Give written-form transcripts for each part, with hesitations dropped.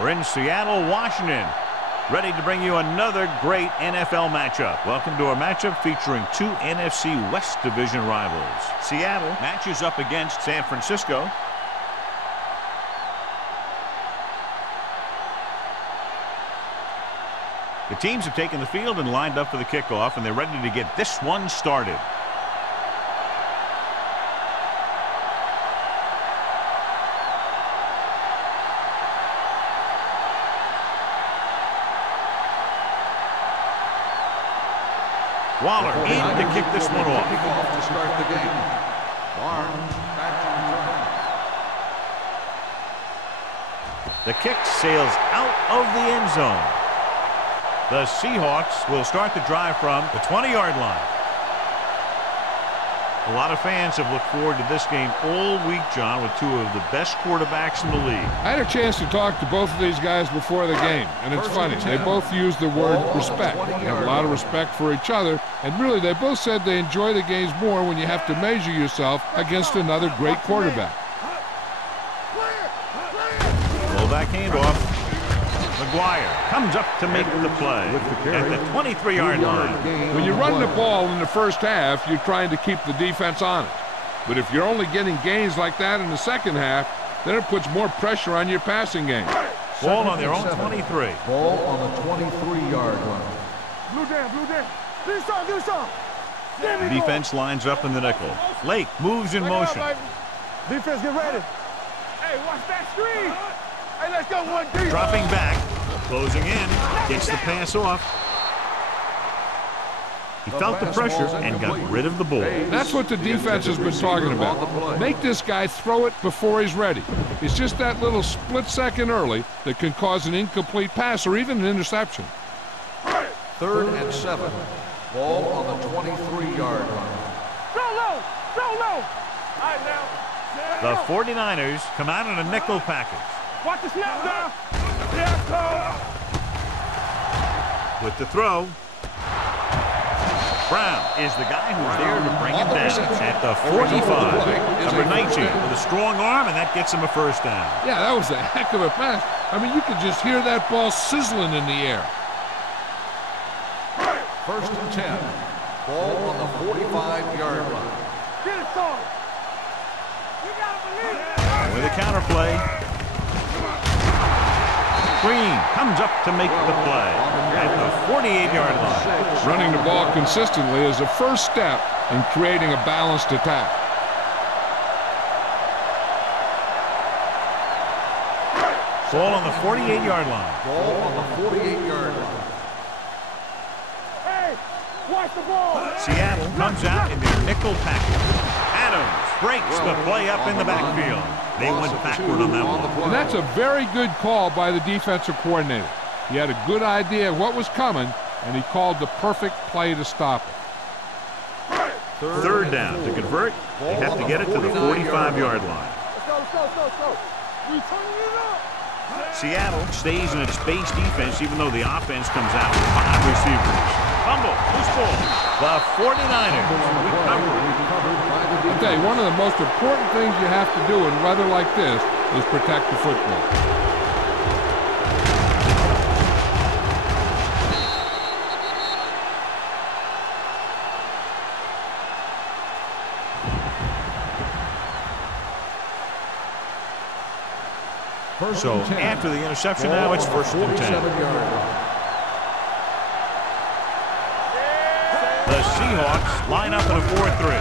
We're in Seattle, Washington, ready to bring you another great NFL matchup. Welcome to our matchup featuring two NFC West Division rivals. Seattle matches up against San Francisco. The teams have taken the field and lined up for the kickoff, and they're ready to get this one started. Waller in to kick this one off. To start the game. Barnes back The to kick sails out of the end zone. The Seahawks will start the drive from the 20-yard line. A lot of fans have looked forward to this game all week, John, with two of the best quarterbacks in the league. I had a chance to talk to both of these guys before the game, and it's funny. They both use the word respect. They have a lot of respect for each other, and really they both said they enjoy the games more when you have to measure yourself against another great quarterback. Fullback handoff. McGuire comes up to make the play at the 23-yard line. When you run the ball in the first half, you're trying to keep the defense honest. But if you're only getting gains like that in the second half, then it puts more pressure on your passing game. Ball on their own 23. Ball on the 23-yard line. Blue down, blue down. Do something. The defense lines up in the nickel. Lake moves in motion. Defense, get ready. Hey, watch that screen. Hey, let's go one deep. Dropping back, closing in, gets the pass off. He felt the pressure and got rid of the ball. That's what the defense has been talking about. Make this guy throw it before he's ready. It's just that little split second early that can cause an incomplete pass or even an interception. 3rd and 7. Ball on the 23-yard line. Throw low. All right, now. The 49ers come out in a nickel package. Watch the snap now. Yeah, With the throw, Brown is the guy who's there to bring him down at the 45. Number 19 with a strong arm, and that gets him a first down. Yeah, that was a heck of a pass. I mean, you could just hear that ball sizzling in the air. 1st and 10. Ball on the 45-yard line. Get it started. You gotta believe it. With a counter play, Green comes up to make the play at the 48-yard line. Running the ball consistently is the first step in creating a balanced attack. Ball on the 48-yard line. Ball on the 48-yard line. Hey, watch the ball. Seattle comes out in their nickel package. Adams breaks the play up in the backfield. They went backward on that one. And that's a very good call by the defensive coordinator. He had a good idea of what was coming, and he called the perfect play to stop it. 3rd down. To convert, they have to get it to the 45-yard line. Let's go. We turning it up. Seattle stays in its base defense, even though the offense comes out with 5 receivers. Fumble, loose ball. The 49ers recover. I'll tell you, one of the most important things you have to do in weather like this is protect the football. So after the interception, now it's 1st and 10. The Seahawks line up in a 4-3.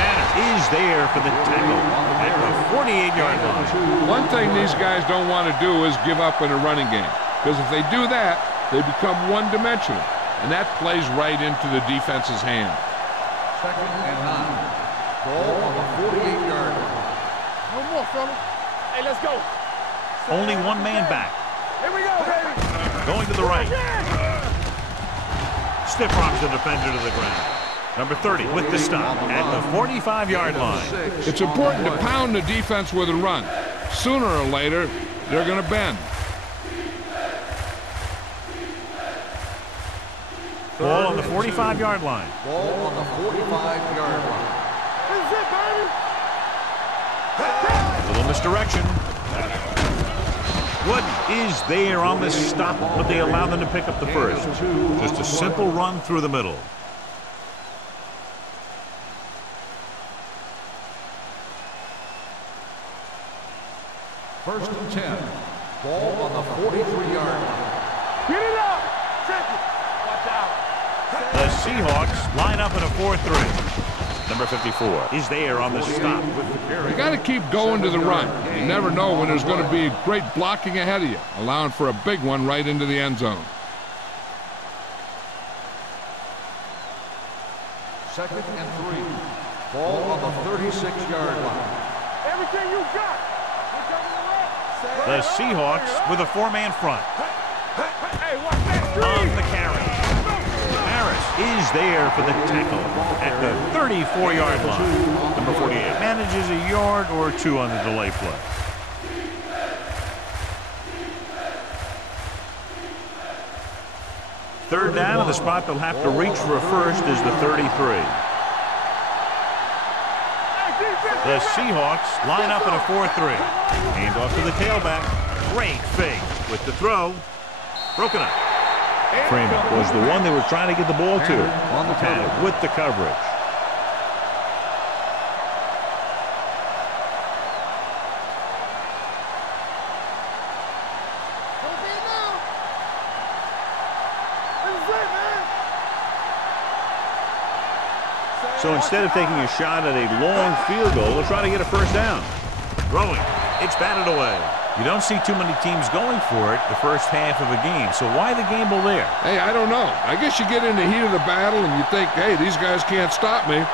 Tanner is there for the tackle at the 48-yard line. One thing these guys don't want to do is give up in a running game, because if they do that, they become one-dimensional, and that plays right into the defense's hand. 2nd and 9. Ball on the 48-yard line. No more, fella. Hey, let's go. Only one man back. Here we go, baby. Going to the right. Stiff arms the defender to the ground. Number 30 with the stop at the 45-yard line. It's important to pound the defense with a run. Sooner or later, they're going to bend. Ball on the 45-yard line. Ball on the 45-yard line. This is it, baby. Little misdirection. is there on the stop, but they allow them to pick up the first. Just a simple run through the middle. First and 10. Ball on the 43-yard line. Get it up. Check it. Watch out. The Seahawks line up in a 4-3. Number 54 is there on the stop with the carry. You got to keep going to the run. You never know when there's going to be great blocking ahead of you, allowing for a big one right into the end zone. Second and 3. Ball on the 36-yard line. Everything you got. The Seahawks with a 4-man front. Hey, watch that screen. On the carry. Harris is there for the tackle at the 34-yard line. Number 48 manages a yard or two on the delay play. Third down, and the spot they'll have to reach for a first is the 33. The Seahawks line up in a 4-3. Hand off to the tailback. Great fake with the throw. Broken up. Freeman was the one they were trying to get the ball to. On the coverage. With the coverage. So instead of taking a shot at a long field goal, they'll try to get a first down. Throwing. It's batted away. You don't see too many teams going for it the first half of a game. So why the gamble there? Hey, I don't know. I guess you get in the heat of the battle and you think, hey, these guys can't stop me.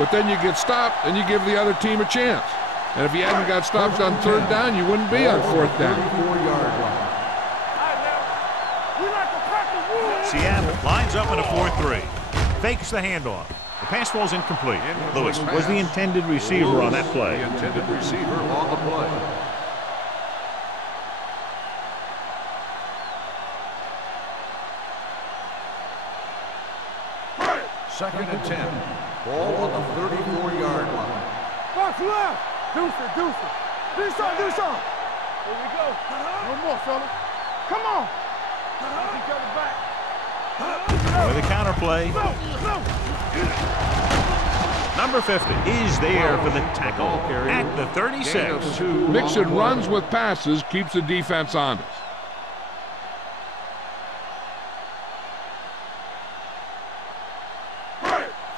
But then you get stopped and you give the other team a chance. And if you hadn't got stopped on third down, you wouldn't be on fourth down. 34-yard line. Seattle lines up in a 4-3. Fakes the handoff. The pass falls incomplete. Lewis was the intended receiver on that play. The intended receiver on the play. Second and 10. Ball on the 34-yard line. Box left. Deuce it. Do something. Here we go. No more, fella. Come on. Watch each other back. With a counter play. Number 50 is there for the tackle at the 36. Mixing runs with passes keeps the defense honest.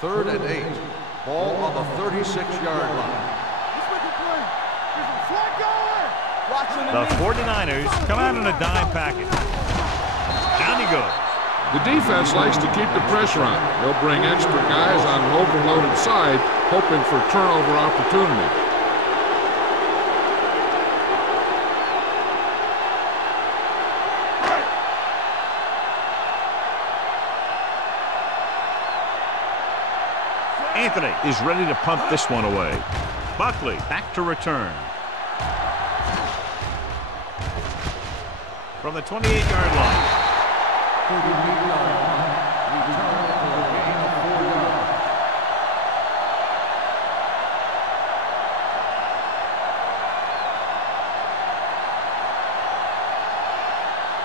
Third and 8. Ball on the 36-yard line. The 49ers come out in a dime package. Down he goes. The defense likes to keep the pressure on. They'll bring extra guys on an overloaded side, hoping for turnover opportunities. Anthony is ready to punt this one away. Buckley back to return. From the 28-yard line.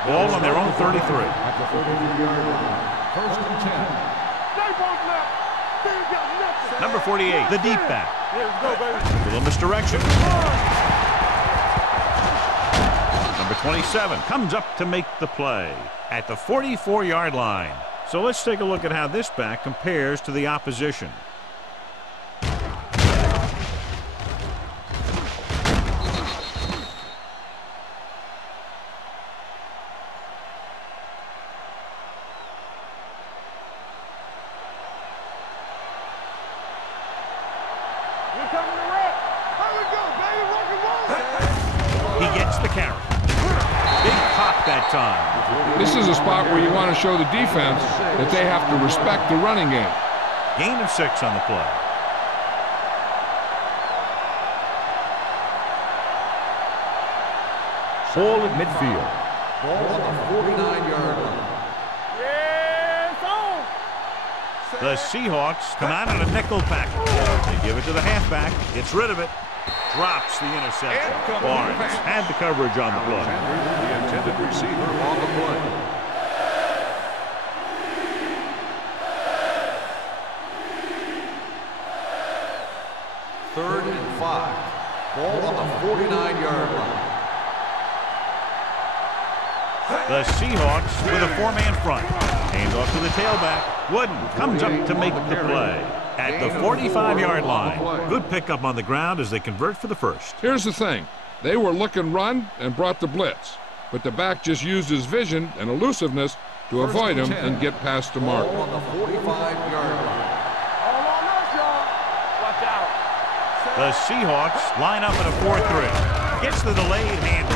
Ball on their own 33. At the 33-yard line. First and 10. Number 48, the deep back. Little misdirection. Number 27 comes up to make the play at the 44-yard line. So let's take a look at how this back compares to the opposition. He gets the carry. Big pop that time. This is a spot where you want to show the defense that they have to respect the running game. Gain of 6 on the play. Ball at midfield. Ball on the 49-yard line. The Seahawks come out in a nickel package. They give it to the halfback. Gets rid of it. Drops the interception. Barnes had the coverage on the play. The intended receiver on the play. Third and 5. Ball on the 49-yard line. The Seahawks with a 4-man front. Hands off to the tailback. Wooden comes up to make the play at the 45-yard line. Good pickup on the ground as they convert for the first. Here's the thing. They were looking run and brought the blitz, but the back just used his vision and elusiveness to avoid him and get past the mark. On the 45-yard line. The Seahawks line up in a 4-3. Gets the delayed handle.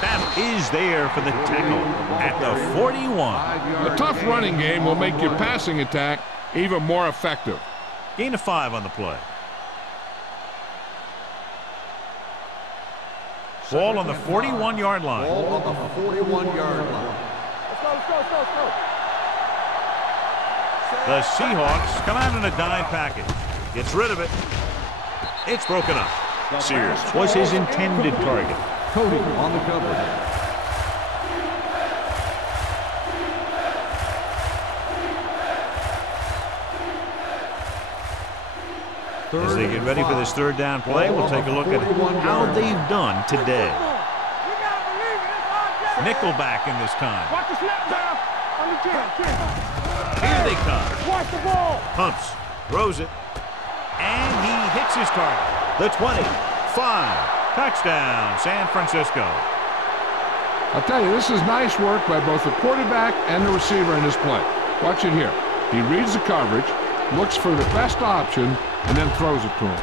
That is there for the tackle at the 41. A tough running game will make your passing attack even more effective. Gain of 5 on the play. Ball on the 41-yard line. Ball on the 41-yard line. Let's go. The Seahawks come out in a dime package. Gets rid of it. It's broken up. Sears was his intended target. Cody on the cover. As they get ready for this third down play, we'll take a look at how they've done today. Nickelback in this time. Watch the snap down. Here they come. Watch the ball. Pumps, throws it, and he hits his target. The 25. Touchdown, San Francisco. I'll tell you, this is nice work by both the quarterback and the receiver in this play. Watch it here. He reads the coverage, looks for the best option, and then throws it to him.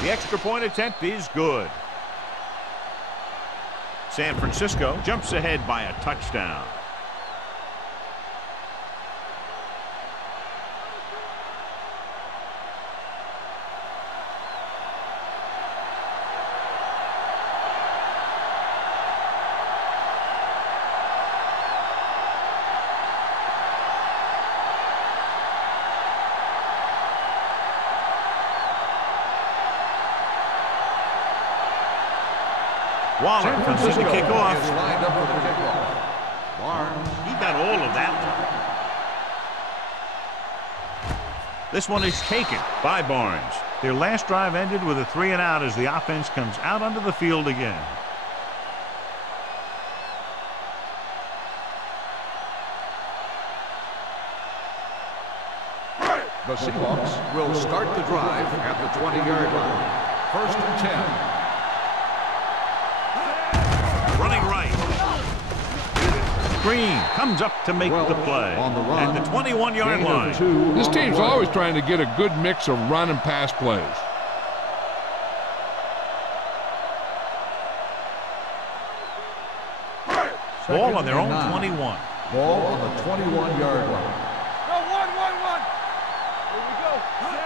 The extra point attempt is good. San Francisco jumps ahead by a touchdown. Waller comes in to kick off. Is lined up for the kickoff. Barnes. He got all of that one. This one is taken by Barnes. Their last drive ended with a 3-and-out as the offense comes out onto the field again. The Seahawks will start the drive at the 20-yard line. First and 10. Running right. Green comes up to make the play at the 21-yard line. This team's always trying to get a good mix of run and pass plays. Ball on their own 21. Ball on the 21-yard line.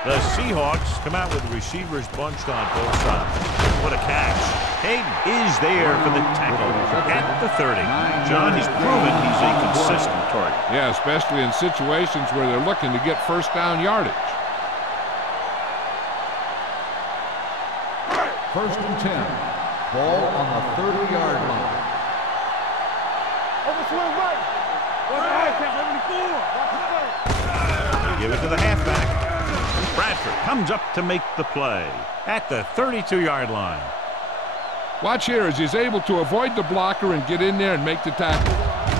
The Seahawks come out with receivers bunched on both sides. What a catch. Hayden is there for the tackle at the 30. John, he's proven he's a consistent target. Yeah, especially in situations where they're looking to get first down yardage. First and 10. Ball on the 30-yard line. Overswing right. They give it to the halfback. Bradford comes up to make the play at the 32-yard line. Watch here as he's able to avoid the blocker and get in there and make the tackle.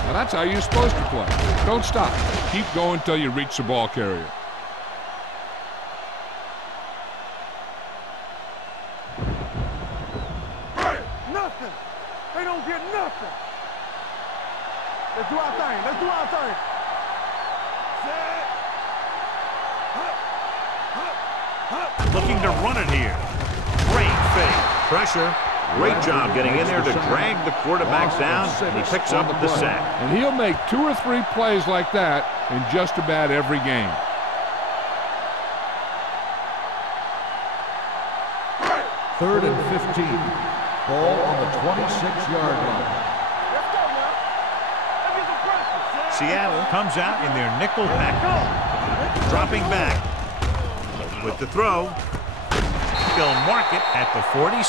Now that's how you're supposed to play. Don't stop. Keep going until you reach the ball carrier. Nothing. They don't get nothing. Let's do our thing. Let's do our thing. Looking to run it here. Great fake. Pressure. Great job getting in there to drag the quarterback down, and he picks up the sack. And he'll make 2 or 3 plays like that in just about every game. Third and 15. Ball on the 26-yard line. Seattle comes out in their nickel package. Dropping back. With the throw. They'll mark it at the 46.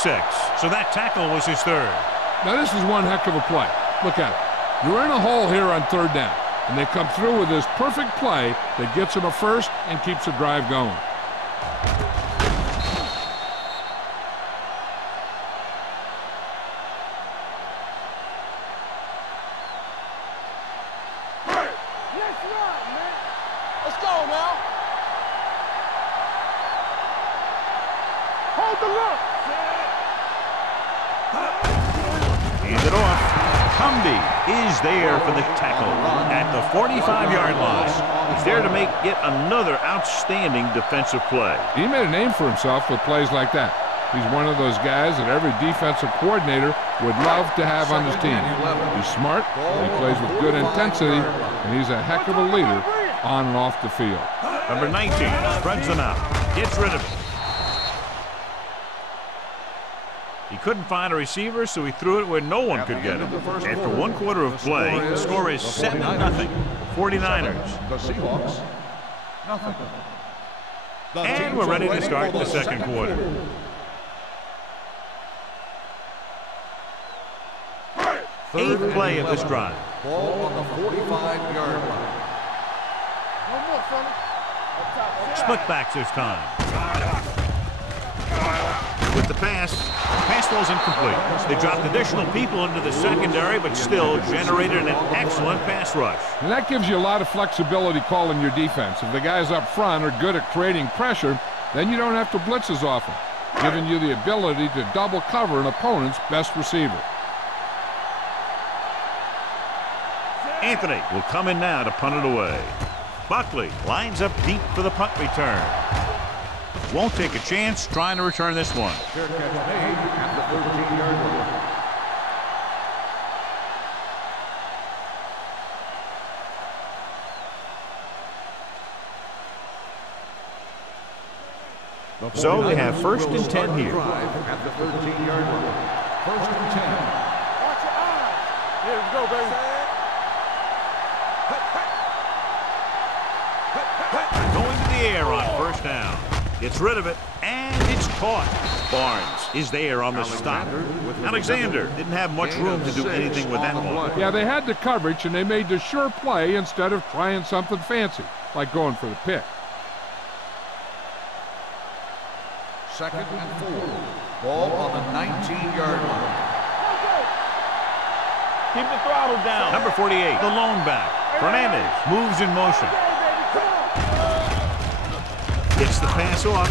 So that tackle was his third. Now this is one heck of a play. Look at it. You're in a hole here on third down. And they come through with this perfect play that gets them a first and keeps the drive going. Is there for the tackle at the 45-yard line. He's there to make yet another outstanding defensive play. He made a name for himself with plays like that. He's one of those guys that every defensive coordinator would love to have on his team. He's smart, he plays with good intensity, and he's a heck of a leader on and off the field. Number 19 spreads them out, gets rid of it. He couldn't find a receiver, so he threw it where no one could get him. After 1 quarter of play, the score is 7-0. 49ers. The Seahawks, nothing. And we're ready to start the second quarter. Eighth play of this drive. Ball on the 45-yard line. Split backs this time. With the pass ball's incomplete. They dropped additional people into the secondary, but still generated an excellent pass rush. And that gives you a lot of flexibility calling your defense. If the guys up front are good at creating pressure, then you don't have to blitz as often, giving you the ability to double cover an opponent's best receiver. Anthony will come in now to punt it away. Buckley lines up deep for the punt return. Won't take a chance trying to return this one. Fair catch made at the 13-yard line. So they have 1st and 10 here. At the 13-yard line. 1st and 10. Watch your eyes. Here we go, baby. Going to the air on 1st down. Gets rid of it, and it's caught. Barnes is there on the stop. Alexander didn't have much room to do anything with that one. Yeah, they had the coverage, and they made the sure play instead of trying something fancy, like going for the pick. 2nd and 4. Ball on the 19-yard line. Keep the throttle down. Number 48, the lone back. Fernandez moves in motion. Gets the pass off.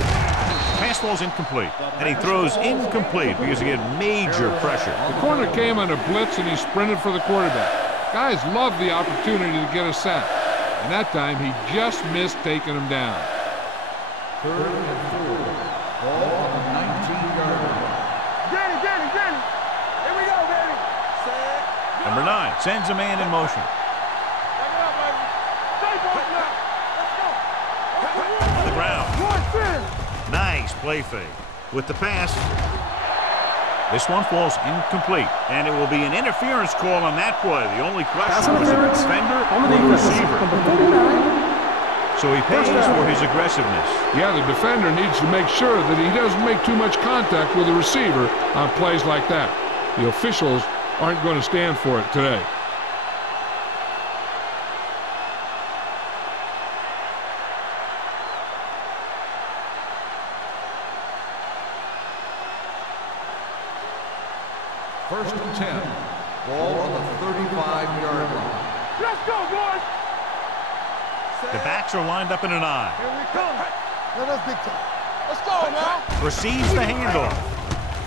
Pass ball's incomplete. And he throws incomplete because he had major pressure. The corner came on a blitz and he sprinted for the quarterback. Guys love the opportunity to get a sack. And that time he just missed taking him down. 3rd and 4. Ball on the 19-yard line. Get it. Here we go, baby. Set. Number 9 sends a man in motion. Check it out, baby. Stay put now. Let's go. On the ground. One, Nice play fake. With the pass. This one falls incomplete. And it will be an interference call on that play. The only question was the defender or the receiver. So he pays for his aggressiveness. Yeah, the defender needs to make sure that he doesn't make too much contact with the receiver on plays like that. The officials aren't going to stand for it today. First and 10. Ball on the 35-yard line. Let's go, boys. The backs are lined up in an eye. Here we come. Let us big time. Let's go now. Receives the handoff.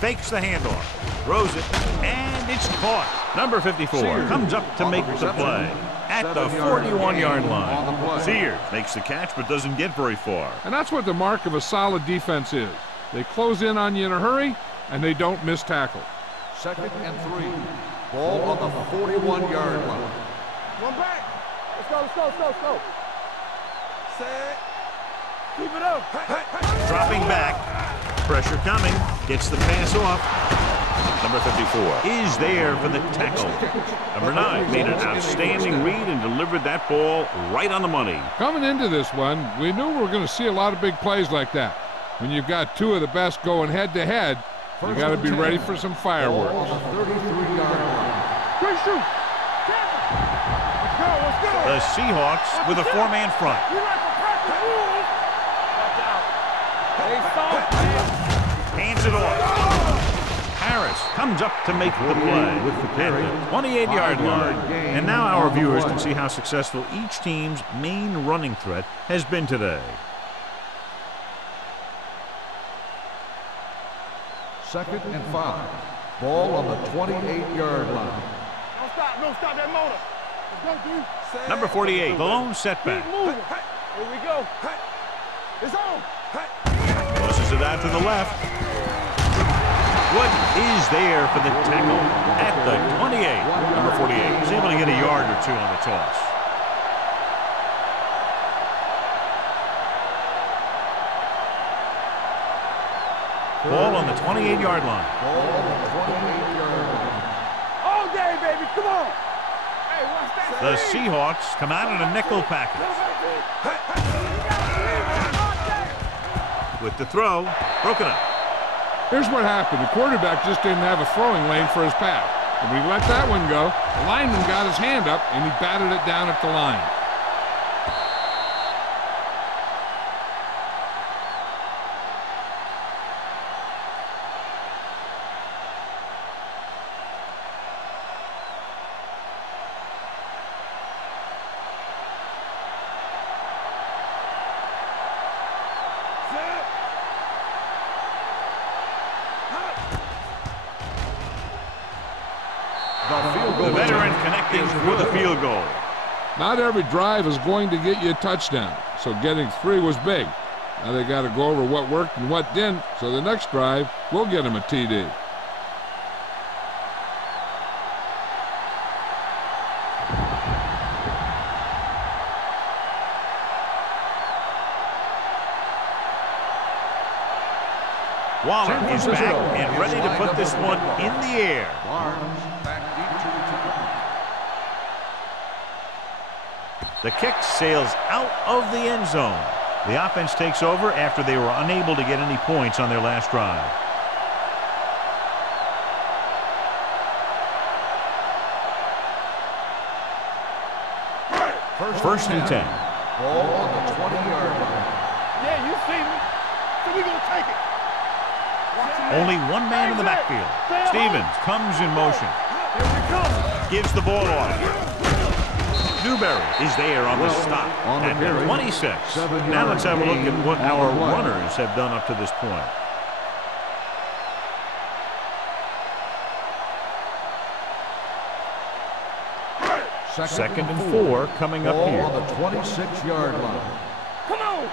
Fakes the handoff. Throws it. And it's caught. Number 54 comes up to make the play. at the 41-yard line. Sears makes the catch but doesn't get very far. And that's what the mark of a solid defense is. They close in on you in a hurry, and they don't miss tackle. 2nd and 3. Ball on the 41-yard line. One back. Let's go, let's go, let's go, let's go. Set. Keep it up. Dropping back. Pressure coming. Gets the pass off. Number 54 is there for the tackle. Number 9 made an outstanding read and delivered that ball right on the money. Coming into this one, we knew we were going to see a lot of big plays like that. When you've got two of the best going head-to-head, you got to be ready for some fireworks. 33-yard line. Great shoot. Let's go, let's go. The Seahawks with a 4-man front. You like to practice rules. Watch out. They soft, man. Hands it off. Harris comes up to make the play with the carry. at the 28-yard line. And now our viewers can see how successful each team's main running threat has been today. 2nd and 5. Ball on the 28-yard line. Don't stop that motor. Let's go, dude. Number 48, the lone setback. Keep moving. Here we go. It's on. Tosses it out to the left. Wood is there for the tackle at the 28. Number 48 is able to get a yard or two on the toss. Ball on the 28-yard line. Ball on the 28-yard line. All day, baby. Come on. Hey, watch that. The Seahawks come out in a nickel package. With the throw, broken up. Here's what happened. The quarterback just didn't have a throwing lane for his pass. And we let that one go. The lineman got his hand up, and he batted it down at the line. The veteran connecting with a field goal. Not every drive is going to get you a touchdown, so getting 3 was big. Now they got to go over what worked and what didn't, so the next drive will get them a TD. Waller is back and ready to put this one in the air. Barnes back deep to return. The kick sails out of the end zone. The offense takes over after they were unable to get any points on their last drive. First and 10. Ball on the 20-yard line. Yeah, you see me. So we going to take it. Only one man in the backfield. Stevens comes in motion. Here we come. Gives the ball off. Newberry is there on the stop at the 26. Now let's have a look at what our runners have done up to this point. Second and 4 coming up here. Ball on the 26-yard line. Come on.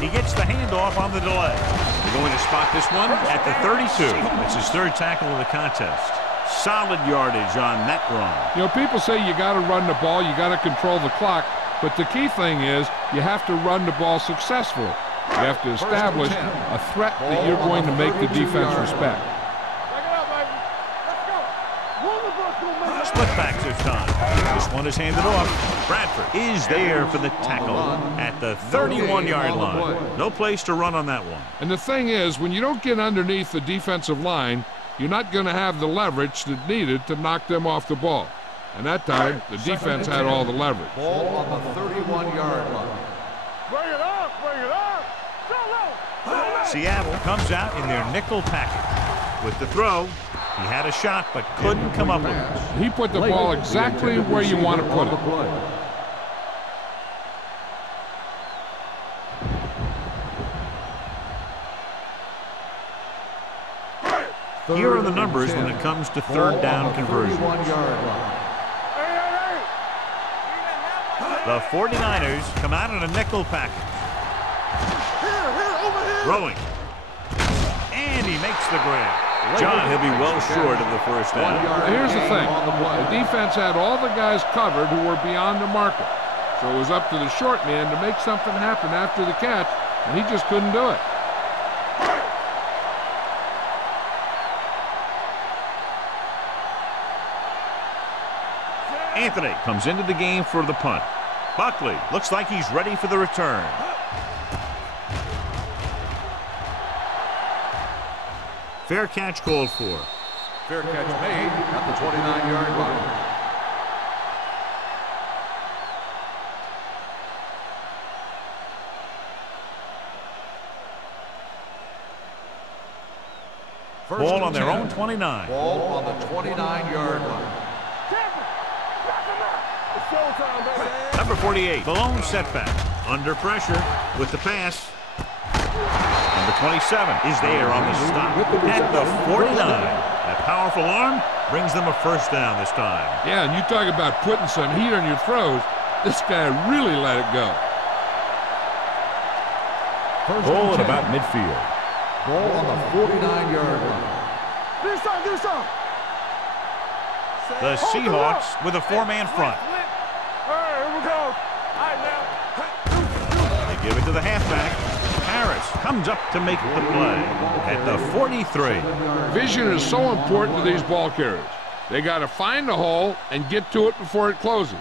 He gets the handoff on the delay. They're going to spot this one at the 32. It's his third tackle of the contest. Solid yardage on that run. You know, people say you got to run the ball, you got to control the clock, but the key thing is you have to run the ball successfully. You have to establish a threat that you're going to make the defense respect. Split back this time. This one is handed off. Bradford is there for the tackle at the 31-yard line. No place to run on that one. And the thing is, when you don't get underneath the defensive line, you're not going to have the leverage that's needed to knock them off the ball. And that time, the defense had all the leverage. Ball on the 31-yard line. Bring it up, bring it up. Seattle comes out in their nickel package. With the throw, he had a shot but couldn't come up with it. He put the ball exactly where you want to put it. Here are the numbers when it comes to third down conversions. The 49ers come out in a nickel package. Throwing. And he makes the grab. John, he'll be well short of the first down. Here's the thing. The defense had all the guys covered who were beyond the marker. So it was up to the short man to make something happen after the catch, and he just couldn't do it. Anthony comes into the game for the punt. Buckley looks like he's ready for the return. Fair catch called for. Fair catch made at the 29-yard line. Ball on their own 29. Ball on the 29-yard line. Number 48, the lone setback. Under pressure with the pass. Number 27 is there on the stop at the 49. That powerful arm brings them a first down this time. Yeah, and you talk about putting some heat on your throws. This guy really let it go. Ball at about midfield. Ball on the 49-yard line. Do something. The Seahawks with a four-man front. All right, here we go. All right, now. They give it to the halfback. Harris comes up to make the play at the 43. Vision is so important to these ball carriers. They got to find the hole and get to it before it closes.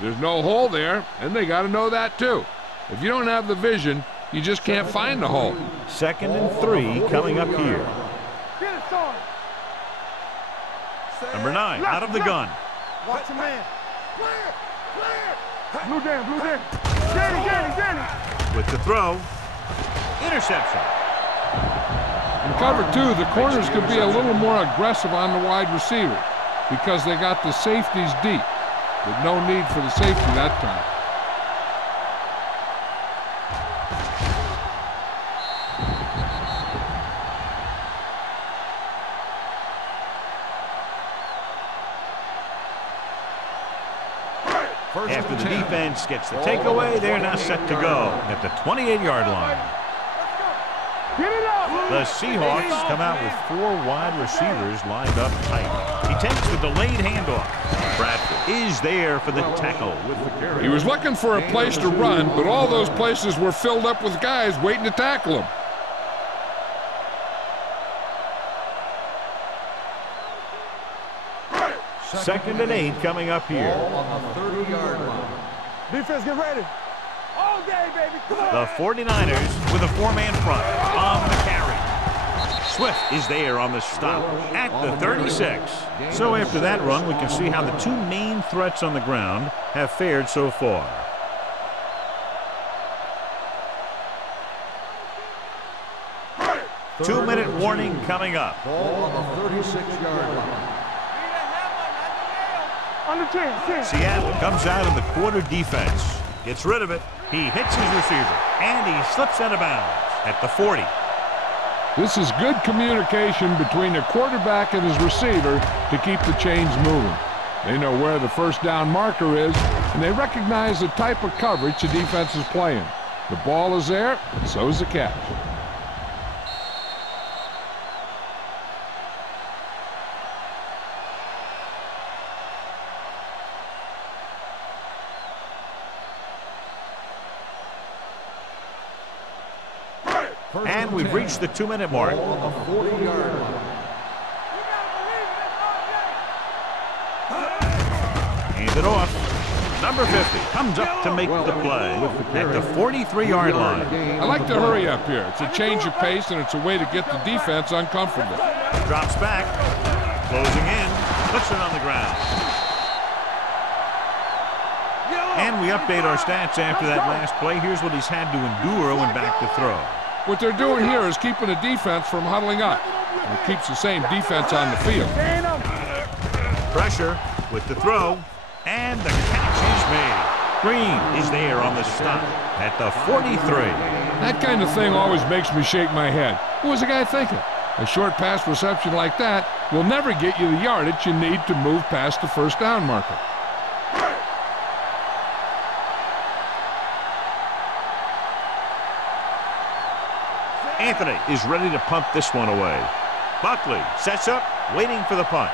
There's no hole there, and they got to know that too. If you don't have the vision, you just can't find the hole. 2nd and 3 coming up here. Get it, son. Number 9 out of the gun. Watch your man. Clear. Blue down. Danny. With the throw. Interception. In cover 2, the corners could be a little more aggressive on the wide receivers because they got the safeties deep. With no need for the safety that time. After the defense gets the takeaway, they're now set to go at the 28-yard line. The Seahawks come out with 4 wide receivers lined up tight. He takes the delayed handoff. Bradford is there for the tackle with the carry. He was looking for a place to run, but all those places were filled up with guys waiting to tackle him. Second and 8 coming up here. Ball on the 30-yard line. Defense, get ready. All day, baby. Come on. The 49ers with a 4-man front on the carry. Swift is there on the stop at the 36. So after that run, we can see how the 2 main threats on the ground have fared so far. Two-minute warning coming up. Ball on the 36-yard line. Under 10. Seattle comes out of the quarter defense. Gets rid of it. He hits his receiver. And he slips out of bounds at the 40. This is good communication between the quarterback and his receiver to keep the chains moving. They know where the first down marker is, and they recognize the type of coverage the defense is playing. The ball is there, and so is the catch. And we've reached the 2-minute mark. Ball on the 40-yard line. Hands it off. Number 50 comes up to make the play at the 43-yard line. I like to hurry up here. It's a change of pace, and it's a way to get the defense uncomfortable. Drops back. Closing in. Puts it on the ground. And we update our stats after that last play. Here's what he's had to endure when back to throw. What they're doing here is keeping the defense from huddling up. And it keeps the same defense on the field. Pressure with the throw. And the catch is made. Green is there on the stop at the 43. That kind of thing always makes me shake my head. What was the guy thinking? A short pass reception like that will never get you the yardage you need to move past the first down marker. Anthony is ready to punt this one away. Buckley sets up, waiting for the punt.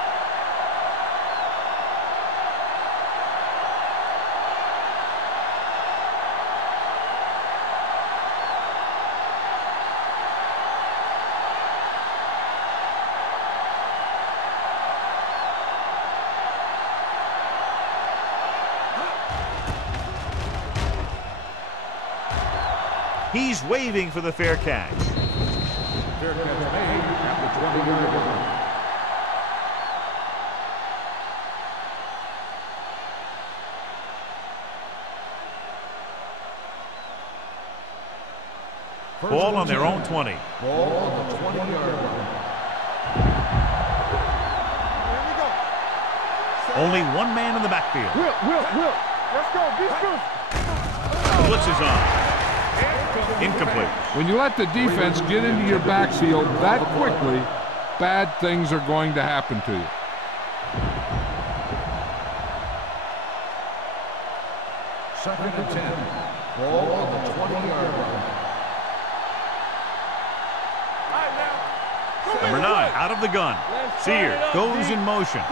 He's waving for the fair catch. Fair catch made at the 20-yard line. Ball on their own 20. Ball on the 20-yard line. Only one man in the backfield. Will. Let's go. Be true. The blitz is on. Incomplete. When you let the defense get into your backfield that quickly, bad things are going to happen to you. Second and 10. Ball on the 20-yard line. Number 9 out of the gun. Sear goes in motion.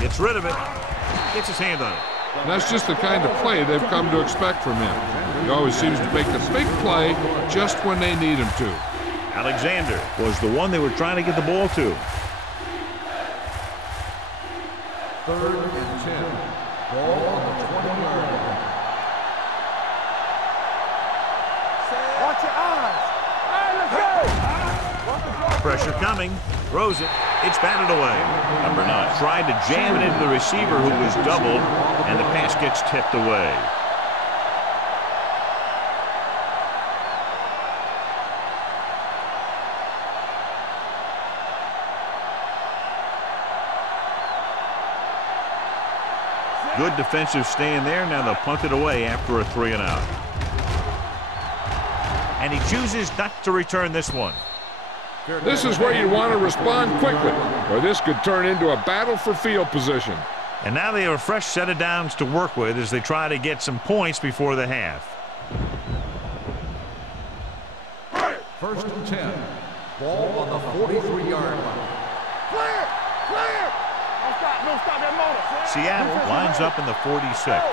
Gets rid of it. Gets his hand on it. And that's just the kind of play they've come to expect from him. He always seems to make the big play just when they need him to. Alexander was the one they were trying to get the ball to. Third and 10. Ball on the 20-yard line. Watch your eyes. All right, let's go. Pressure coming. Throws it. It's batted away. Number 9 tried to jam it into the receiver who was doubled, and the pass gets tipped away. Good defensive stand there. Now they'll punt it away after a 3-and-out. And he chooses not to return this one. This is where you want to respond quickly, or this could turn into a battle for field position. And now they have a fresh set of downs to work with as they try to get some points before the half. First and 10. Ball on the 43-yard line. Clear. Don't stop that motor. Seattle lines up in the 46.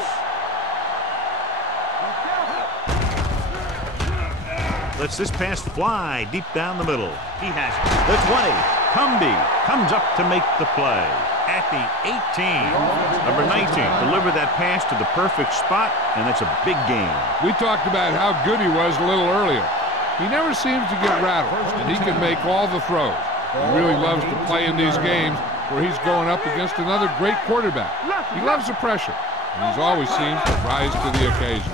Lets this pass fly deep down the middle. He has it. The 20. Cumby comes up to make the play. At the 18. Number 19 delivered that pass to the perfect spot, and that's a big gain. We talked about how good he was a little earlier. He never seems to get rattled, and he can make all the throws. He really loves to play in these games where he's going up against another great quarterback. He loves the pressure, and he always seems to rise to the occasion.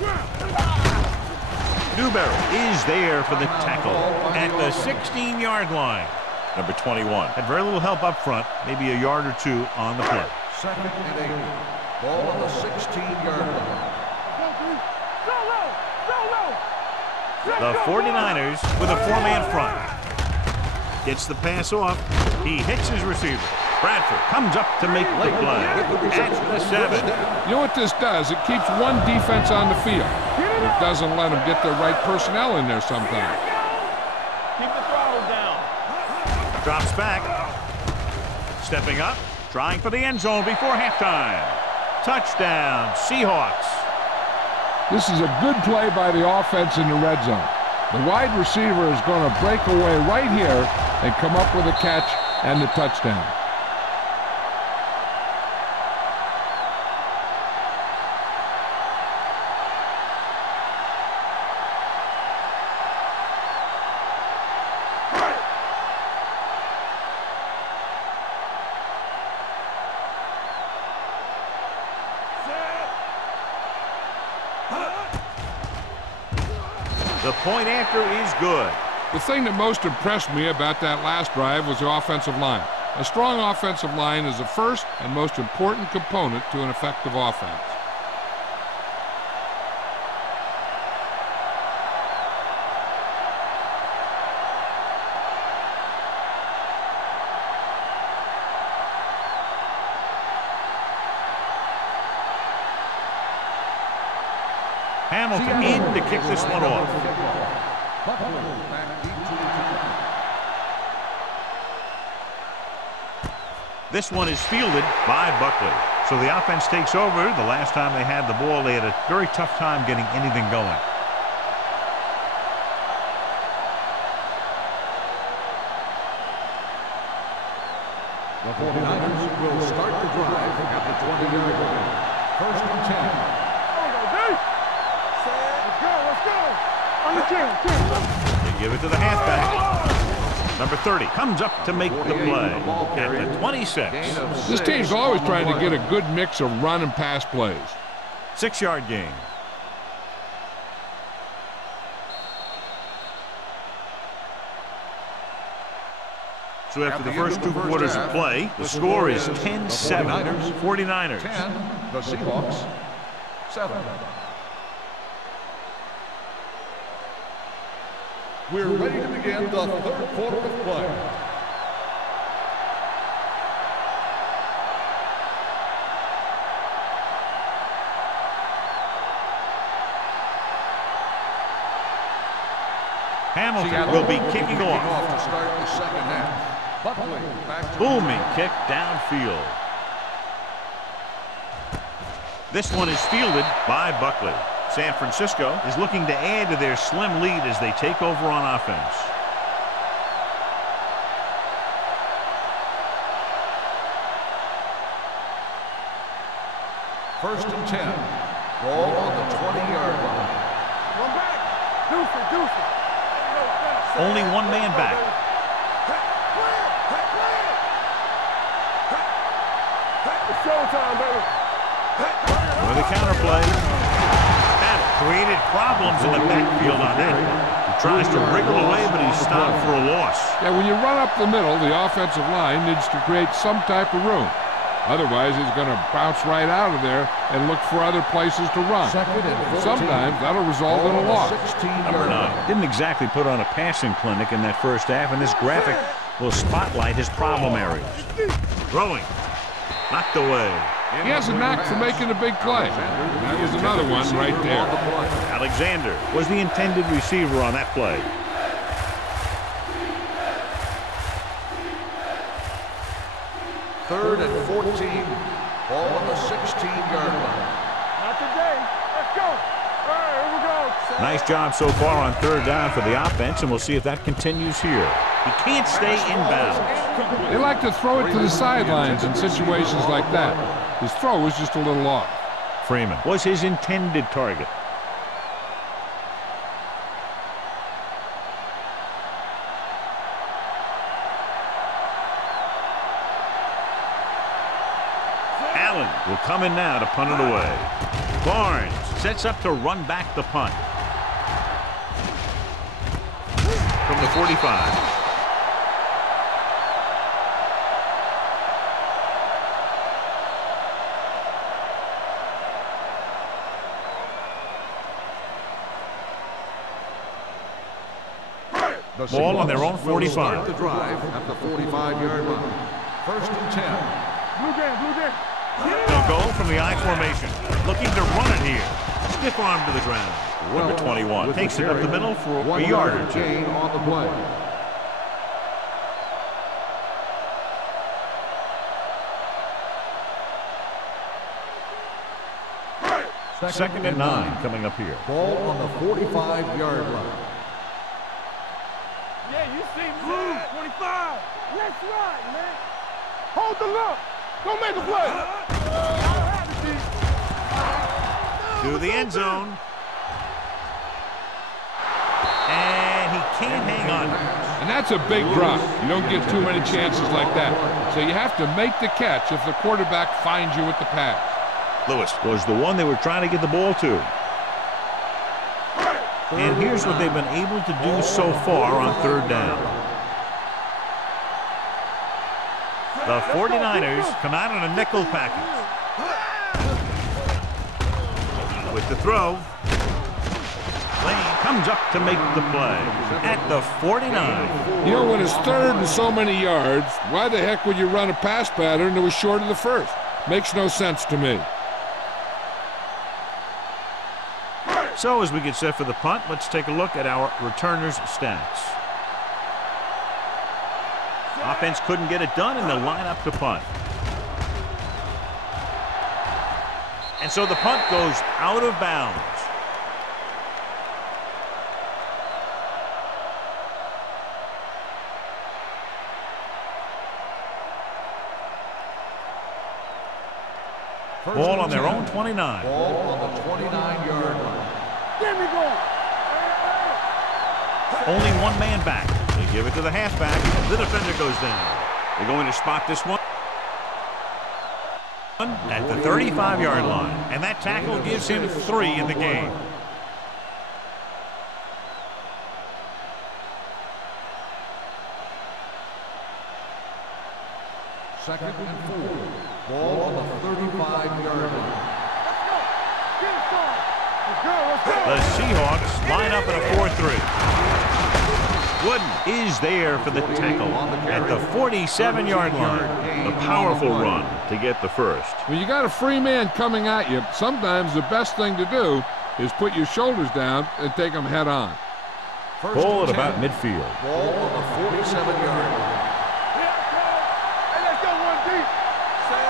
Newberry is there for the tackle at the 16-yard line. Number 21 had very little help up front, maybe a yard or two on the play. Second and 8. Ball on the 16-yard line. The 49ers with a 4-man front. Gets the pass off. He hits his receiver. Bradford comes up to make the play at the 7. You know what this does? It keeps one defense on the field. It doesn't let them get the right personnel in there sometimes. Keep the throttle down. Drops back. Stepping up. Trying for the end zone before halftime. Touchdown, Seahawks. This is a good play by the offense in the red zone. The wide receiver is going to break away right here and come up with a catch and the touchdown. The point after is good. The thing that most impressed me about that last drive was the offensive line. A strong offensive line is the first and most important component to an effective offense. Hamilton in to kick this one off. This one is fielded by Buckley. So the offense takes over. The last time they had the ball, they had a very tough time getting anything going. The 49ers will start the drive at the 20-yard line. First and 10. Let's go. On the 10. They give it to the halfback. Number 30 comes up to make the play at the 26. This team's always trying to get a good mix of run and pass plays. 6-yard gain. So after the first 2 quarters of play, the score is 10-7. 49ers. 10, the Seahawks. 7. We're ready to begin the third quarter of play. Hamilton will be kicking off. To start the second half. Buckley back to Booming kick downfield. This one is fielded by Buckley. San Francisco is looking to add to their slim lead as they take over on offense. First and 10. Ball on the 20-yard line. One back. Deuce. Only one man back. It's showtime, baby. With a counterplay. That created problems in the backfield on that. He tries to wriggle away, but he's stopped for a loss. Yeah, when you run up the middle, the offensive line needs to create some type of room. Otherwise, he's going to bounce right out of there and look for other places to run. Sometimes that'll result in a loss. Number 9 didn't exactly put on a passing clinic in that first half, and this graphic will spotlight his problem areas. Throwing. Knocked away. He has a knack for making a big play. That was another one right there. Alexander was the intended receiver on that play. Third and 14. Ball on the 16-yard line. Not today. Let's go. All right, here we go. Nice job so far on third down for the offense, and we'll see if that continues here. He can't stay inbounds. They like to throw it to the sidelines in situations like that. His throw was just a little off. Freeman was his intended target. Allen will come in now to punt it away. Barnes sets up to run back the punt. From the 45. Ball on their own 45. The drive at the 45-yard line. First and 10. Blue game. They'll go from the I formation. Looking to run it here. Stiff arm to the ground. Number 21 takes it up the middle for a yard or 2. Gain on the play. Second and 9 coming up here. Ball on the 45-yard line. Yeah, you see blue. 25. Let's run, man. Hold the look. Don't make a play. To the end zone. And he can't hang on. And that's a big drop. You don't get too many chances like that. So you have to make the catch if the quarterback finds you with the pass. Lewis was the one they were trying to get the ball to. And here's what they've been able to do so far on third down. The 49ers come out in a nickel package. With the throw, Lane comes up to make the play at the 49. You know, when it's third and so many yards, why the heck would you run a pass pattern that was short of the first? Makes no sense to me. So as we get set for the punt, let's take a look at our returners' stats. Offense couldn't get it done, and they'll line up to punt. And so the punt goes out of bounds. Ball on their own 29. Ball on the 29-yard line. Give me ball. Only one man back. They give it to the halfback. The defender goes down. They're going to spot this one at the 35-yard line. And that tackle gives him 3 in the game. Second and 4. Ball on the 35-yard line. The Seahawks line up in a 4-3. Wooden is there for the tackle at the 47-yard line. A powerful run to get the first. When you got a free man coming at you, sometimes the best thing to do is put your shoulders down and take them head on. Ball at about midfield. Ball on the 47-yard line.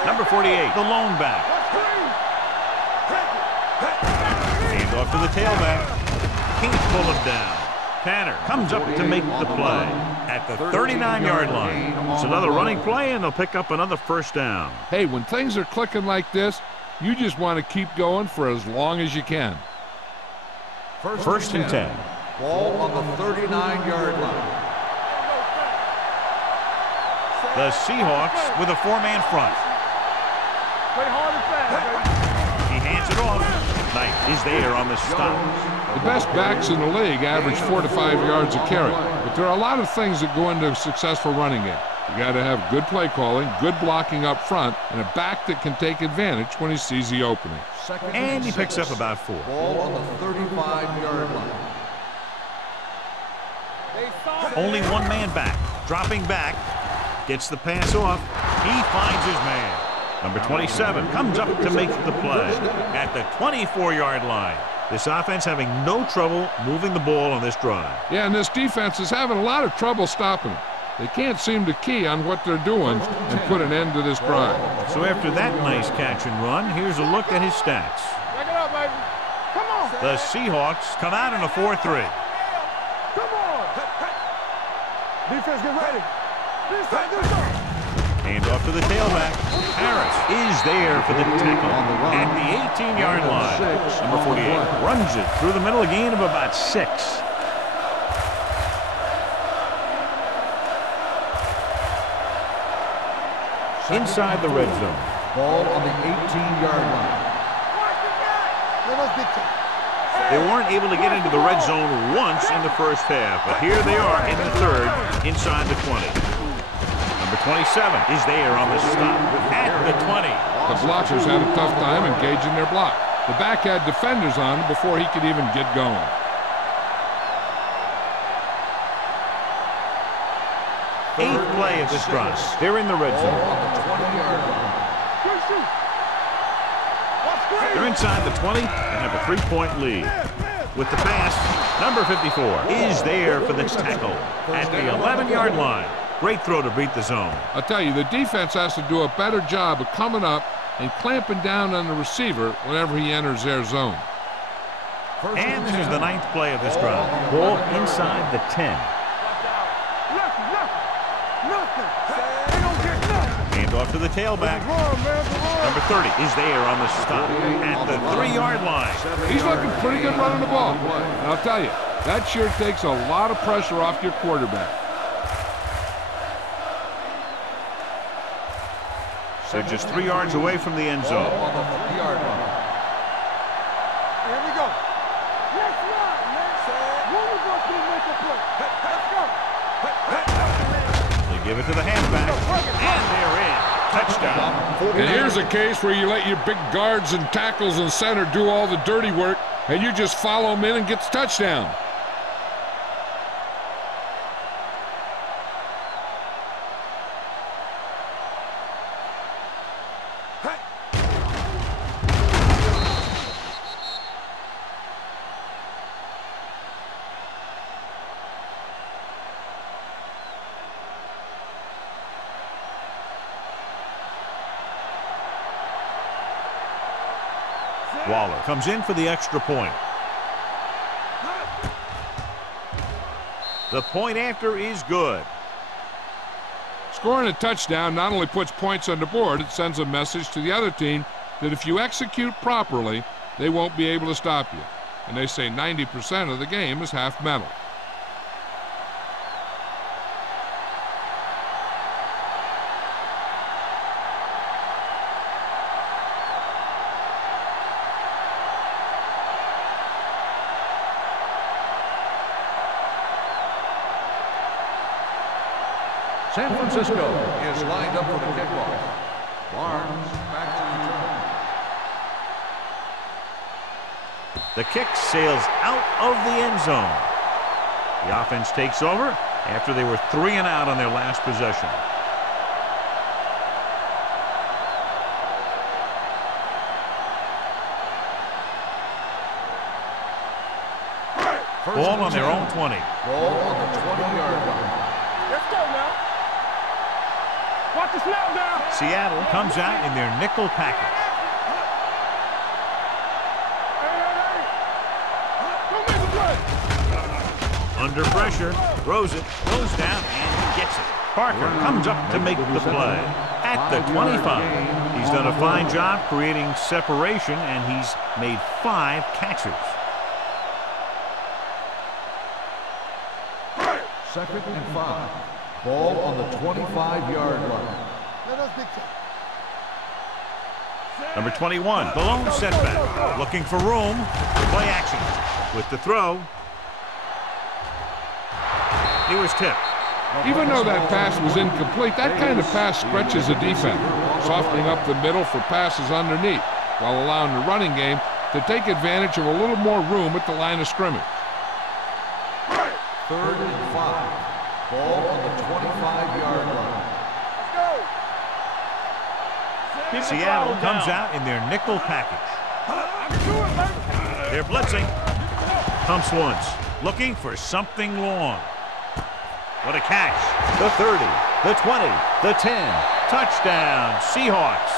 Number 48, the lone back. Hand off to the tailback. Can't pull him down. Tanner comes up to make the play at the 39-yard line. It's another running play, and they'll pick up another first down. Hey, when things are clicking like this, you just want to keep going for as long as you can. First and 10. Ball on the 39-yard line. The Seahawks with a 4-man front. Play hard and fast, baby. He hands it off. Knight is there on the stop. The best backs in the league average 4 to 5 yards a carry, but there are a lot of things that go into a successful running game. You got to have good play calling, good blocking up front, and a back that can take advantage when he sees the opening. And he picks up about 4. Ball on the 35-yard line. Only one man back. Dropping back. Gets the pass off. He finds his man. Number 27 comes up to make the play at the 24-yard line. This offense having no trouble moving the ball on this drive. Yeah, and this defense is having a lot of trouble stopping it. They can't seem to key on what they're doing and put an end to this drive. So after that nice catch and run, here's a look at his stats. Back it up, baby. Come on. The Seahawks come out in a 4-3. Come on. Defense, get ready. Defense, do something. Hand off to the tailback. Harris is there for the tackle at the 18-yard line. Number 48 runs it through the middle, a gain of about 6. Inside the red zone. Ball on the 18-yard line. They weren't able to get into the red zone once in the first half, but here they are in the third, inside the 20. Number 27 is there on the stop at the 20. The blockers had a tough time engaging their block. The back had defenders on him before he could even get going. Eighth play of this drive. They're in the red zone. On the 20-yard line. They're inside the 20 and have a 3-point lead. With the pass, number 54 is there for the tackle at the 11-yard line. Great throw to beat the zone. I'll tell you, the defense has to do a better job of coming up and clamping down on the receiver whenever he enters their zone. And this is the 9th play of this drive. Ball inside the 10. Hand off to the tailback. Number 30 is there on the stop at the 3-yard line. He's looking pretty good running the ball. And I'll tell you, that sure takes a lot of pressure off your quarterback. They're just 3 yards away from the end zone. On the 3-yard line. Here we go. Let's run, man. Who was going to make a play? Let's go. They give it to the halfback, and they're in. Touchdown. And here's a case where you let your big guards and tackles and center do all the dirty work, and you just follow them in and get the touchdown. Waller comes in for the extra point. The point after is good. Scoring a touchdown not only puts points on the board, it sends a message to the other team that if you execute properly, they won't be able to stop you. And they say 90% of the game is half mental. San Francisco is lined up for the kickoff. Barnes back to return. The kick sails out of the end zone. The offense takes over after they were 3 and out on their last possession. Ball on their own 20. Ball on the 20-yard line. Let's go now. Watch the snap down. Seattle comes out in their nickel package. Don't make a play. Under pressure, throws it, goes down, and gets it. Parker comes up to make the play at the 25. He's done a fine job creating separation, and he's made 5 catches. Second and 5. Ball on the 25-yard line. Let us dictate. Number 21, the lone setback, looking for room. Play action with the throw. He was tipped. Even though that pass was incomplete, that kind of pass stretches a defense, softening up the middle for passes underneath, while allowing the running game to take advantage of a little more room at the line of scrimmage. Third and 5. Ball on the 25-yard line. Let's go. Seattle comes out in their nickel package. They're blitzing. Pumps once, looking for something long. What a catch. The 30, the 20, the 10. Touchdown, Seahawks.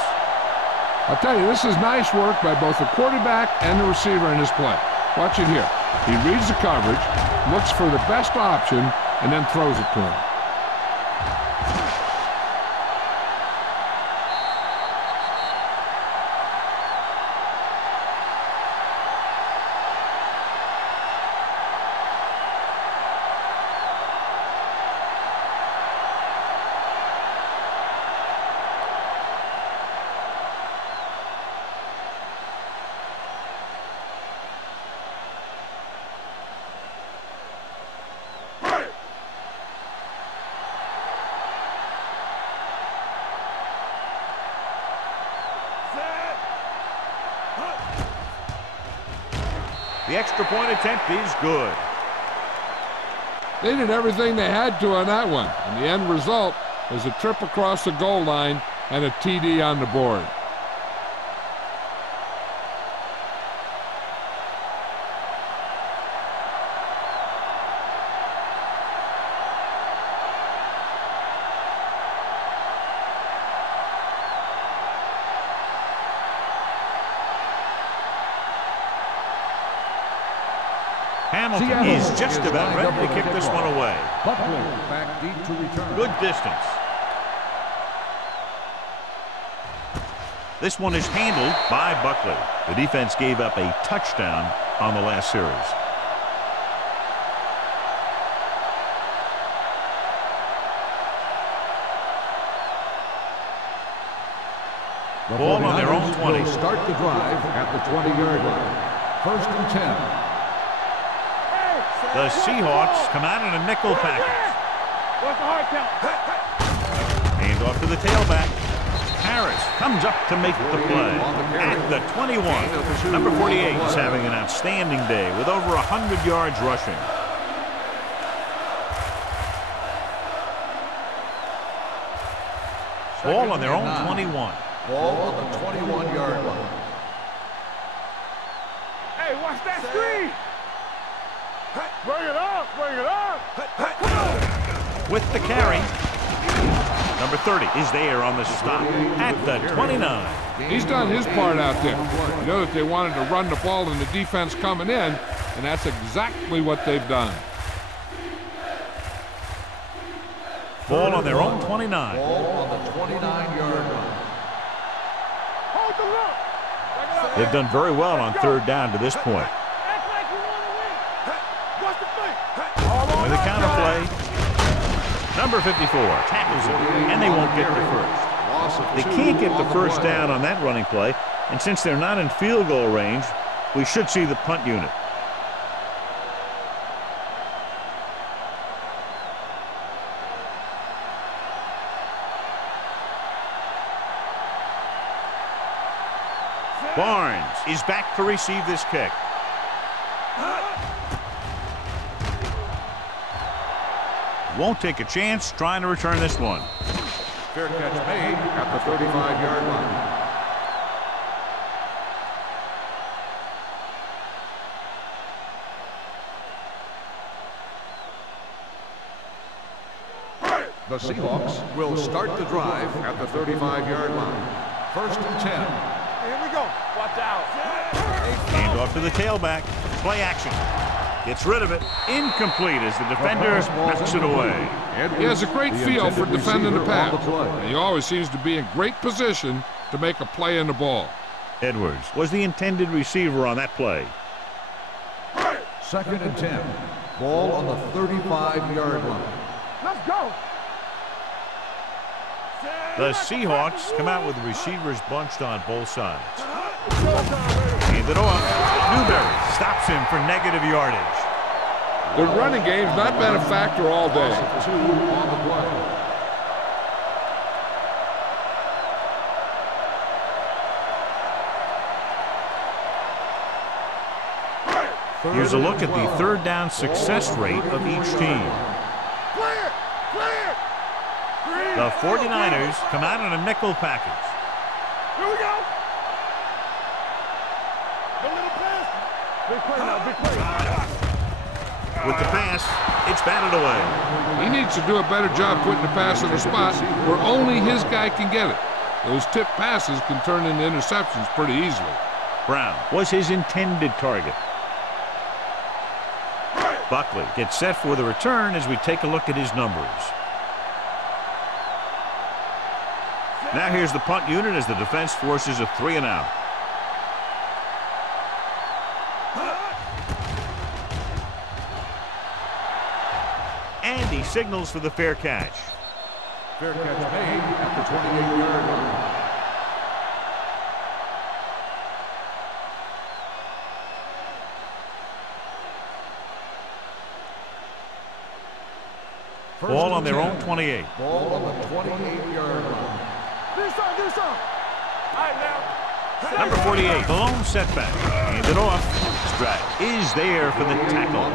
I'll tell you, this is nice work by both the quarterback and the receiver in this play. Watch it here. He reads the coverage, looks for the best option, and then throws it to him. The extra point attempt is good. They did everything they had to on that one, and the end result was a trip across the goal line and a TD on the board. Hamilton is just about ready to kick this one away. Buckley back deep to return. Good distance. This one is handled by Buckley. The defense gave up a touchdown on the last series. Ball on their own 20. Will start the drive at the 20-yard line. First and 10. The Seahawks come out in a nickel package. What's the hard count? Hand off to the tailback. Harris comes up to make the play at the 21. Number 48 is having an outstanding day with over 100 yards rushing. Ball on their own 21. Ball on the 21-yard line. Hey, watch that screen. Bring it up, bring it up. With the carry, Number 30 is there on the stop at the 29. He's done his part out there. You know that they wanted to run the ball and the defense coming in, and that's exactly what they've done. Ball on their own 29. Ball on the 29-yard line. Hold the look. They've done very well on third down to this point. Act like you want to win. What's the play? With a counter play, number 54 tackles him, and they won't get the first. They can't get the first down on that running play, and since they're not in field goal range, we should see the punt unit. Barnes is back to receive this kick. Won't take a chance trying to return this one. Fair catch made at the 35-yard line. The Seahawks will start the drive at the 35-yard line. First and 10. Here we go. Watch out. Hand off to the tailback. Play action. Gets rid of it. Incomplete as the defender knocks it away. He has a great feel for defending the pass. And he always seems to be in great position to make a play in the ball. Edwards was the intended receiver on that play. Second and 10. Ball on the 35-yard line. Let's go. The Seahawks come out with receivers bunched on both sides. Hand it off. Newberry stops him for negative yardage. The running game's not been a factor all day. Two on the play. Here's a look at the third down success rate of each team. Clear. Clear. The 49ers come out in a nickel package. Here we go. A little pass. Big play now. Big play. With the pass, it's batted away. He needs to do a better job putting the pass in a spot where only his guy can get it. Those tip passes can turn into interceptions pretty easily. Brown was his intended target. Buckley gets set for the return as we take a look at his numbers. Now here's the punt unit as the defense forces a 3-and-out. And he signals for the fair catch. Fair catch made at the 28-yard line. Ball on their own 28. Ball on the 28-yard line. Do something. Do something. All right, now. Number 48, the lone setback. Hand it off. Strike is there for the tackle.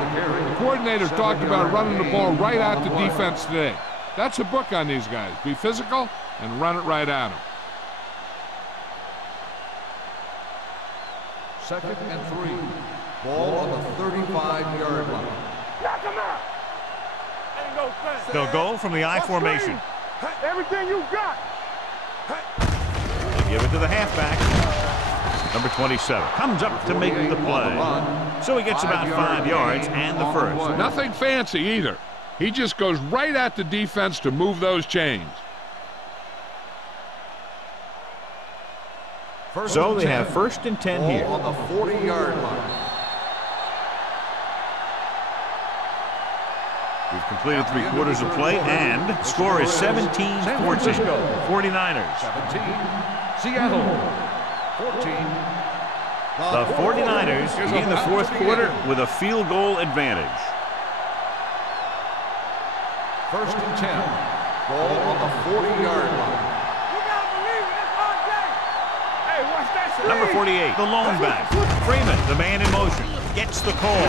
The coordinator talked about running the ball right at the defense today. That's a book on these guys. Be physical and run it right at them. Second and 3. Ball on the 35-yard line. Knock him out. Ain't no fence. They'll go from the I formation. Everything you got. They give it to the halfback. Number 27 comes up to make the play. So he gets about 5 yards and the first. Nothing fancy either. He just goes right at the defense to move those chains. So they have first and 10 here. On the 40-yard line. We've completed 3 quarters of play, and the score is 17-14. 49ers. 17. Seattle. 14. The 49ers in the fourth quarter with a field goal advantage. First and 10. Ball on the 40-yard line. You gotta believe it. It's our game. Hey, watch that shit. Number 48, the lone back. Freeman, the man in motion, gets the call.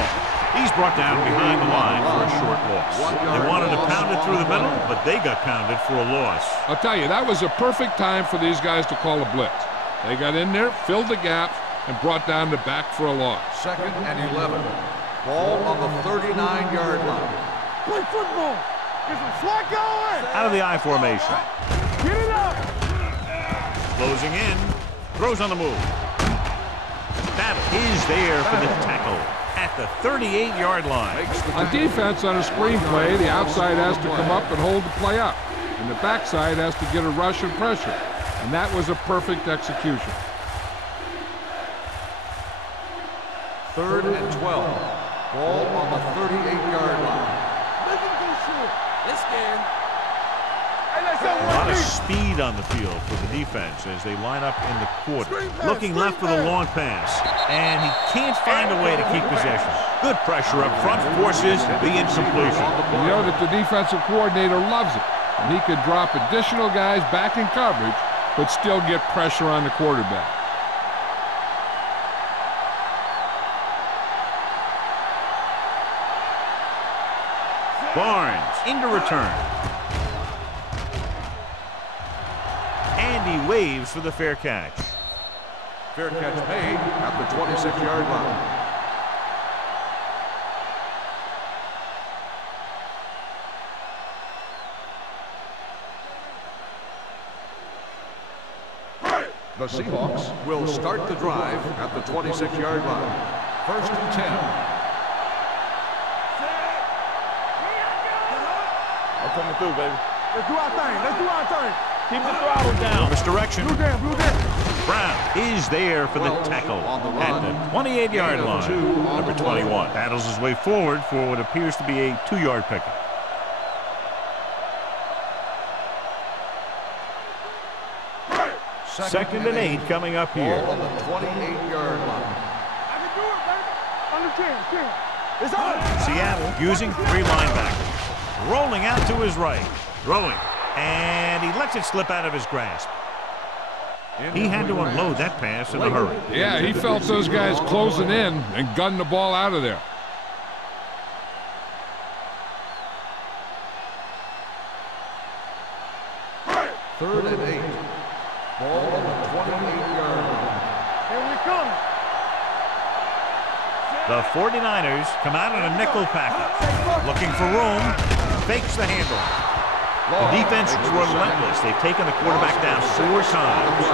He's brought down behind the line for a short loss. They wanted to pound it through the middle, but they got pounded for a loss. I'll tell you, that was a perfect time for these guys to call a blitz. They got in there, filled the gaps, and brought down the back for a loss. Second and 11. Ball on the 39-yard line. Play football. Get some swat going. Out of the I formation. Get it up. Closing in. Throws on the move. Battle is there for the tackle at the 38-yard line. On defense, on a screen play, the outside has to come up and hold the play up, and the backside has to get a rush and pressure, and that was a perfect execution. 3rd and 12. Ball on the 38-yard line. Let's get. A lot of speed on the field for the defense as they line up in the quarter. Looking left for the long pass, and he can't find a way to keep possession. Good pressure up front forces the incompletion. You know that the defensive coordinator loves it, and he could drop additional guys back in coverage, but still get pressure on the quarterback. Barnes into return. And he waves for the fair catch. Fair catch made at the 26-yard line. The Seahawks will start the drive at the 26-yard line. 1st and 10. I'm coming through, baby. Let's do our thing. Let's do our thing. Keep the throttle down. Misdirection. Blue down, blue down. Brown is there for the tackle at the 28-yard line. Number 21 battles his way forward for what appears to be a 2-yard pickup. Second and 8 coming up here. Ball on the 28-yard line. I can do it, baby. On the 10. It's on. Seattle using 3 linebackers. Rolling out to his right. Throwing. And he lets it slip out of his grasp. He had to unload that pass in a hurry. Yeah, he felt those guys closing in and gunned the ball out of there. Third and 8. Ball on the 28-yard line. Here we come. The 49ers come out in a nickel package. Looking for room. Fakes the handoff. The defense is relentless. They've taken the quarterback down 4 times.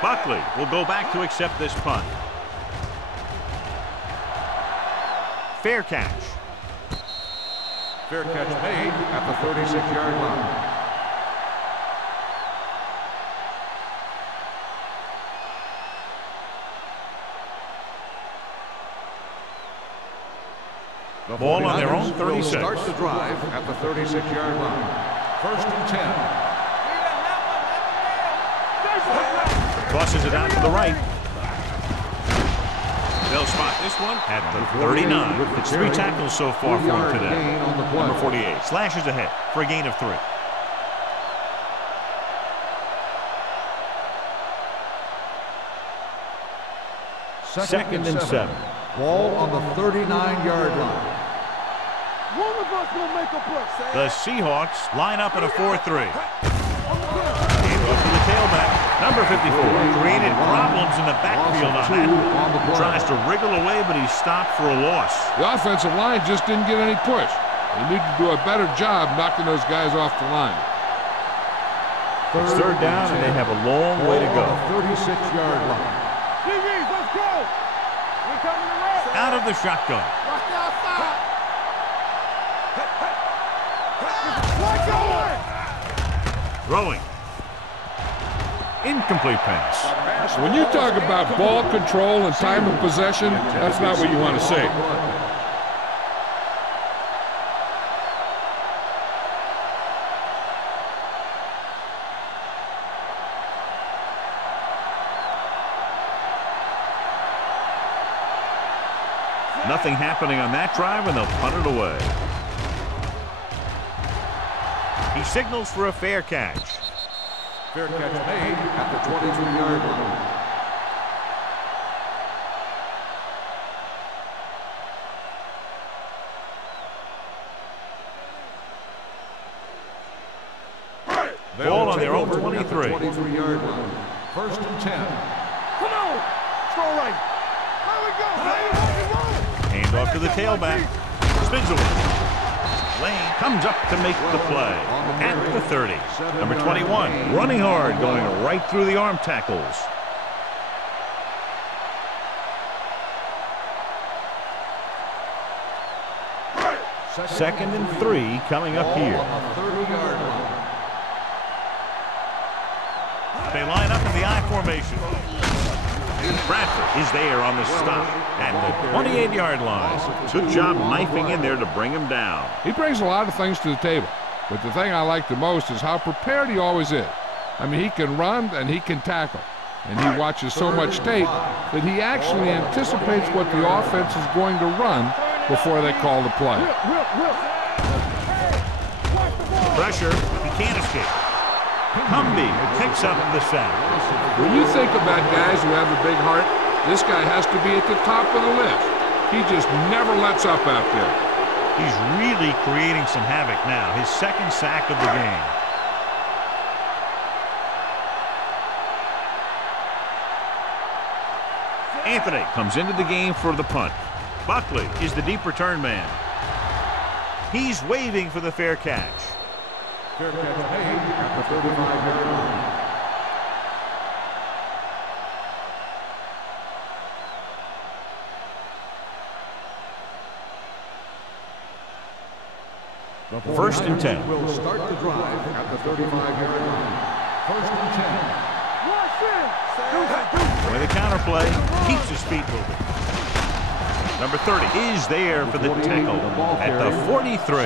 Buckley will go back to accept this punt. Fair catch. Fair catch made at the 36-yard line. The ball on their own 36. Will start the drive at the 36-yard line. 1st and 10. Tosses it out to the right. They'll spot this one at the 39. It's 3 tackles so far for him today. Number 48 slashes ahead for a gain of 3. Second and 7. Ball on the 39-yard line. One of us will make a play. The Seahawks line up in a 4-3. For the tailback, number 54, created problems in the backfield on that. Tries to wriggle away, but he's stopped for a loss. The offensive line just didn't get any push. They need to do a better job knocking those guys off the line. It's 3rd down, and they have a long way to go. 36-yard line. DBs, let's go. We coming around. Out of the shotgun. Watch the outside. Let's go. Throwing. Incomplete pass. When you talk about ball control and time of possession, that's not what you want to say. Nothing happening on that drive, and they'll punt it away. He signals for a fair catch. Fair catch made at the 22-yard line. 43. 23-yard line. First and 10. Come on. Throw right. Here we go. Hand off to the tailback. Spins away. Lane comes up to make the play at the 30. Number 21, running hard, going right through the arm tackles. Second and 3 coming up here. They line up in the I formation. Bradford is there on the stop at the 28-yard line. Good job knifing in there to bring him down. He brings a lot of things to the table, but the thing I like the most is how prepared he always is. I mean, he can run and he can tackle, and he watches so much tape that he actually anticipates what the offense is going to run before they call the play. Pressure, he can't escape. Humby picks up the sack. When you think about guys who have a big heart, this guy has to be at the top of the list. He just never lets up out there. He's really creating some havoc now. His second sack of the game. Anthony comes into the game for the punt. Buckley is the deep return man. He's waving for the fair catch. Fair catch made at the 35-yard line. First and 10. Will start the drive at the 35-yard line. First and 10. With a counterplay, keeps his feet moving. Number 30 is there for the tackle at the 43.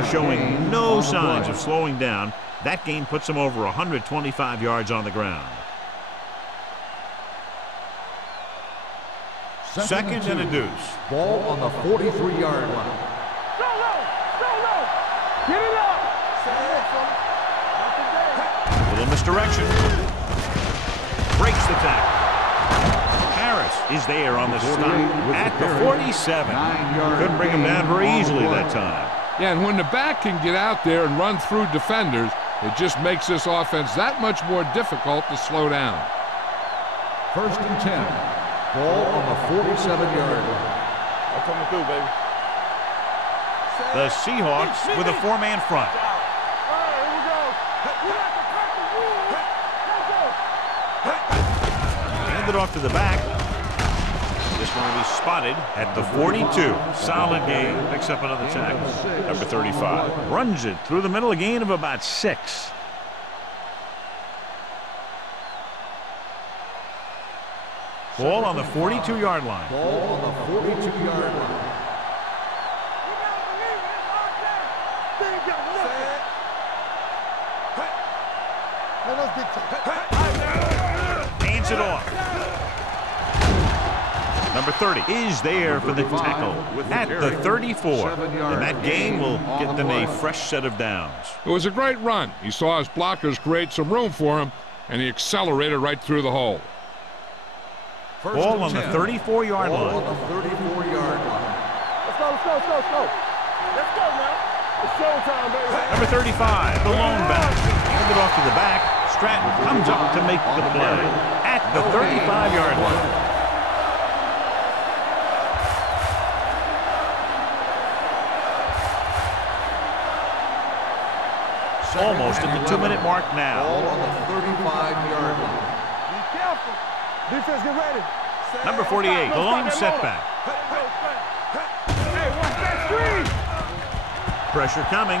He's showing no signs of slowing down. That gain puts him over 125 yards on the ground. Second and a deuce. Ball on the 43-yard line. Get it up. Little misdirection. Breaks the tackle. Harris is there on the stop at the 47. Couldn't bring him down very easily that time. Yeah, and when the back can get out there and run through defenders, it just makes this offense that much more difficult to slow down. First and 10. Ball on the 47-yard line. I'm coming through, baby. The Seahawks with a four-man front. Handed off to the back. This one will be spotted at the 42. Solid game. Picks up another tackle. Number 35. Runs it through the middle, a gain of about 6. Ball on the 42-yard line. Ball on the 42-yard line. Hands it off. Number 30 is there for the tackle at the 34. And that gain will get them a fresh set of downs. It was a great run. He saw his blockers create some room for him, and he accelerated right through the hole. Ball on the 34-yard line. Ball on the 34-yard line. Let's go. Let's go now. It's showtime, baby. Number 35, the lone back. Handed off to the back. Stratton comes up to make the play at the 35-yard line. Almost at the 2-minute mark now. Ball on the 35-yard line. Be careful. Defense, get ready. Number 48, the lone setback. Hey, watch that screen. Pressure coming.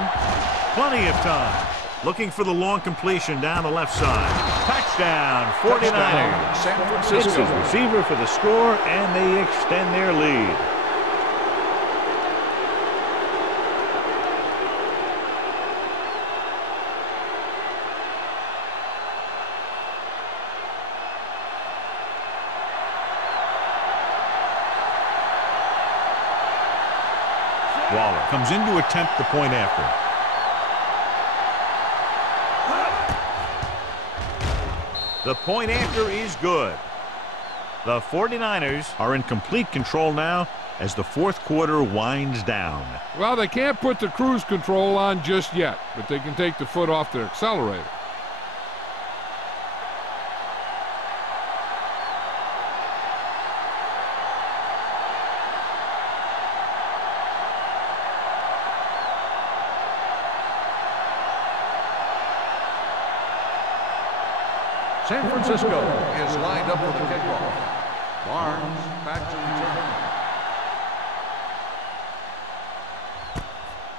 Plenty of time. Looking for the long completion down the left side. Touchdown, 49ers. San It's Francisco. his receiver for the score, and they extend their lead. Waller comes in to attempt the point after. The point after is good. The 49ers are in complete control now as the fourth quarter winds down. Well, they can't put the cruise control on just yet, but they can take the foot off their accelerator. San Francisco is lined up for the kickoff. Barnes back to return.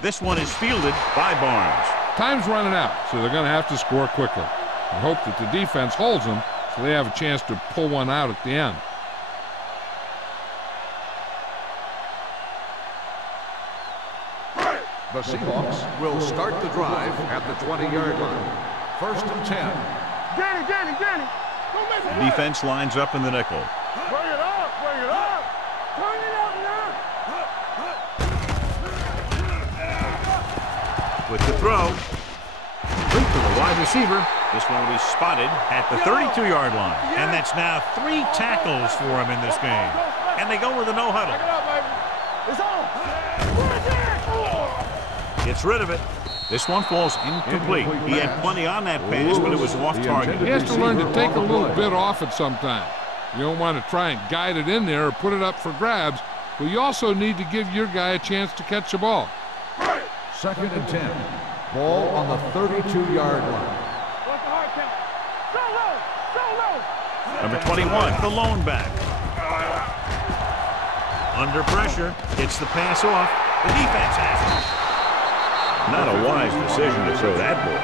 This one is fielded by Barnes. Time's running out, so they're going to have to score quickly. I hope that the defense holds them so they have a chance to pull one out at the end. The Seahawks will start the drive at the 20-yard line. 1st and 10. Danny. Don't miss it. The defense lines up in the nickel. Bring it up. Turn it up now. With the throw. Complete to the wide receiver. This one will be spotted at the 32-yard line. And that's now 3 tackles for him in this game. And they go with a no huddle. It's on. Gets rid of it. This one falls incomplete. He had plenty on that pass, but it was off target. He has to learn to take a little bit off it sometime. You don't want to try and guide it in there or put it up for grabs, but you also need to give your guy a chance to catch the ball. 2nd and 10. Ball on the 32-yard line. What's the hard count? So low. Number 21, the lone back. Under pressure, gets the pass off. The defense has it. Not a wise decision to throw that ball.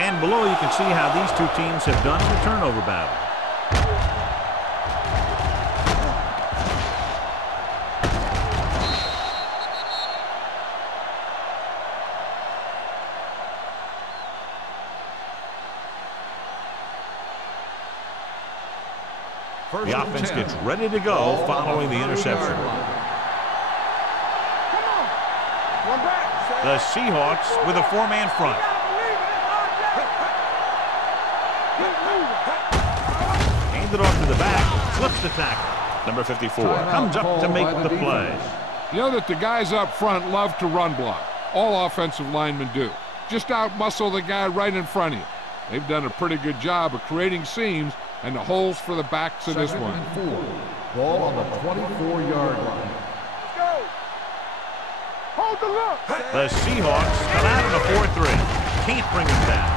And below you can see how these two teams have done in the turnover battle. The offense gets ready to go following the interception. The Seahawks with a 4-man front. Handed off to the back, slips the tackle. Number 54 comes up to make the play. You know that the guys up front love to run block. All offensive linemen do. Just out-muscle the guy right in front of you. They've done a pretty good job of creating seams and the holes for the backs of this one. 2nd and 4. Ball on the 24-yard line. The Seahawks come out in a 4-3. Can't bring him down.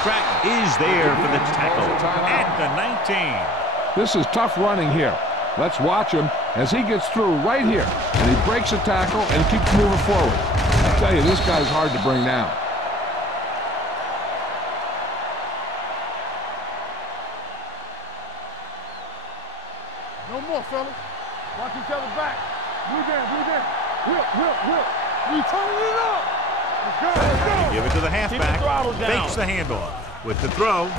Stratton is there for the tackle at the 19. This is tough running here. Let's watch him as he gets through right here. And he breaks a tackle and keeps moving forward. I tell you, this guy's hard to bring down. No more, fellas. Watch each other back. Blue down. Whip. We turning it up. Let's go. Give it to the halfback. Fakes the handoff with the throw.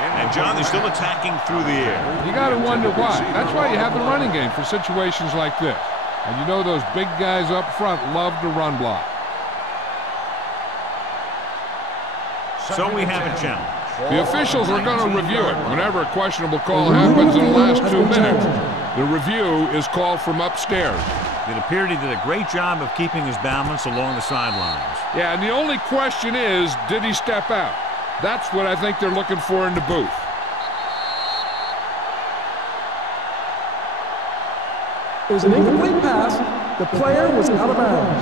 And John, they're still attacking through the air. You got to wonder why. That's why you have the running game for situations like this. And you know those big guys up front love to run block. So we have a challenge. The officials are going to review it. Whenever a questionable call happens in the last 2 minutes, the review is called from upstairs. It appeared he did a great job of keeping his balance along the sidelines. Yeah, and the only question is, did he step out? That's what I think they're looking for in the booth. It was an incomplete pass. The player was out of bounds.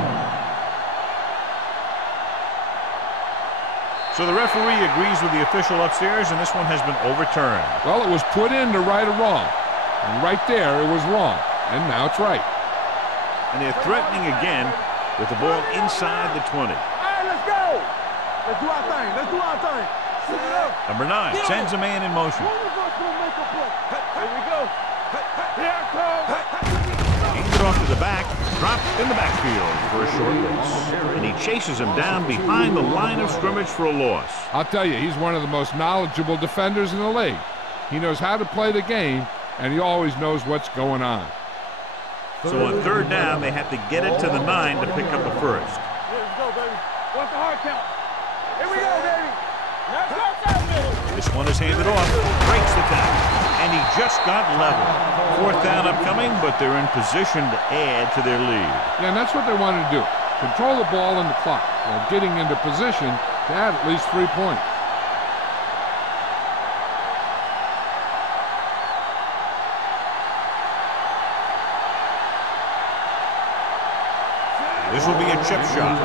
So the referee agrees with the official upstairs, and this one has been overturned. Well, it was put in to right a wrong. And right there, it was wrong. And now it's right. And they're threatening again with the ball inside the 20. All right, let's go. Let's do our thing. Shoot it up. Number 9 sends a man in motion. One of us will make a play. Here we go. Here it comes. Hands it off to the back. Dropped in the backfield for a short loss. And he chases him down behind the line of scrimmage for a loss. I'll tell you, he's one of the most knowledgeable defenders in the league. He knows how to play the game, and he always knows what's going on. So on 3rd down, they have to get it to the 9 to pick up a first. Let's go, baby. What's the hard count? Here we go, baby. Now outside middle. This one is handed off, breaks the tackle, and he just got level. 4th down upcoming, but they're in position to add to their lead. Yeah, and that's what they wanted to do. Control the ball and the clock while getting into position to add at least 3 points. This will be a chip shot.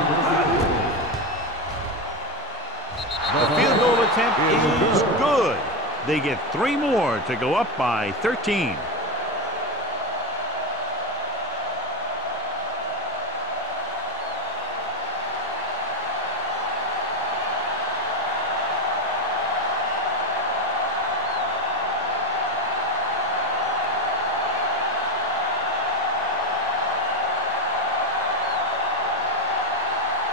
The field goal attempt is good. They get 3 more to go up by 13.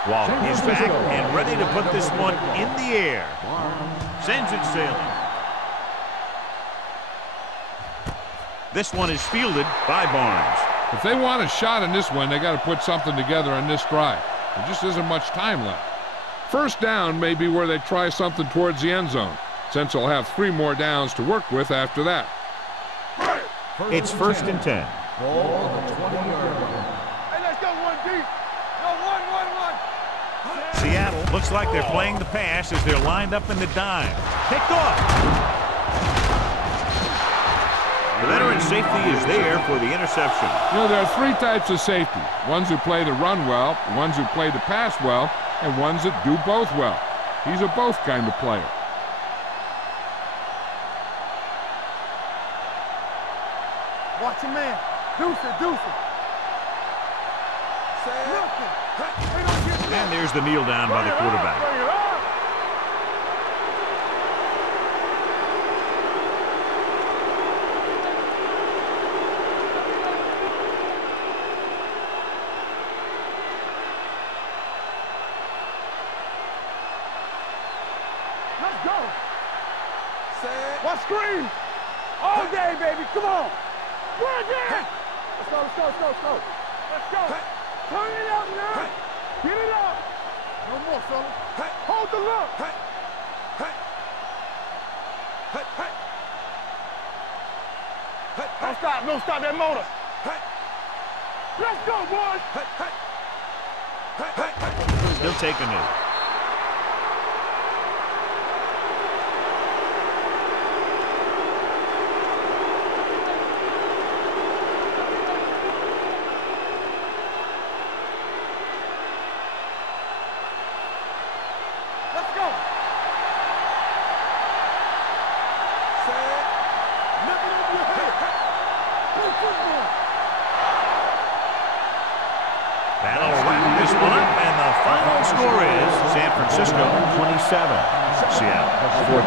Waller is back and ready to put this one in the air. Sends it sailing. This one is fielded by Barnes. If they want a shot in this one, they got to put something together on this drive. There just isn't much time left. First down may be where they try something towards the end zone, since they'll have 3 more downs to work with after that. It's 1st and 10. Ball on the 20-yard line. Hey, let's go 1 deep. No, 1. Seattle looks like they're playing the pass as they're lined up in the dime. Picked off. The veteran safety is there for the interception. You know, there are 3 types of safety. Ones who play the run well, ones who play the pass well, and ones that do both well. He's a both kind of player. Watch your man. Deuce it. And there's the kneel down by the quarterback. Bring it up. Let's go. What screen? All day, baby. Come on. We're again. Let's go. Let's go. Turn it up now. Get it up. No more, fella. Hold the look. Don't stop that motor. Let's go, boys. He'll take a knee. That'll wrap this one up, and the final score is San Francisco 27, Seattle 14.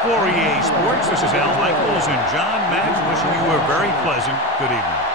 For EA Sports, this is Al Michaels and John Madden wishing you a very pleasant good evening.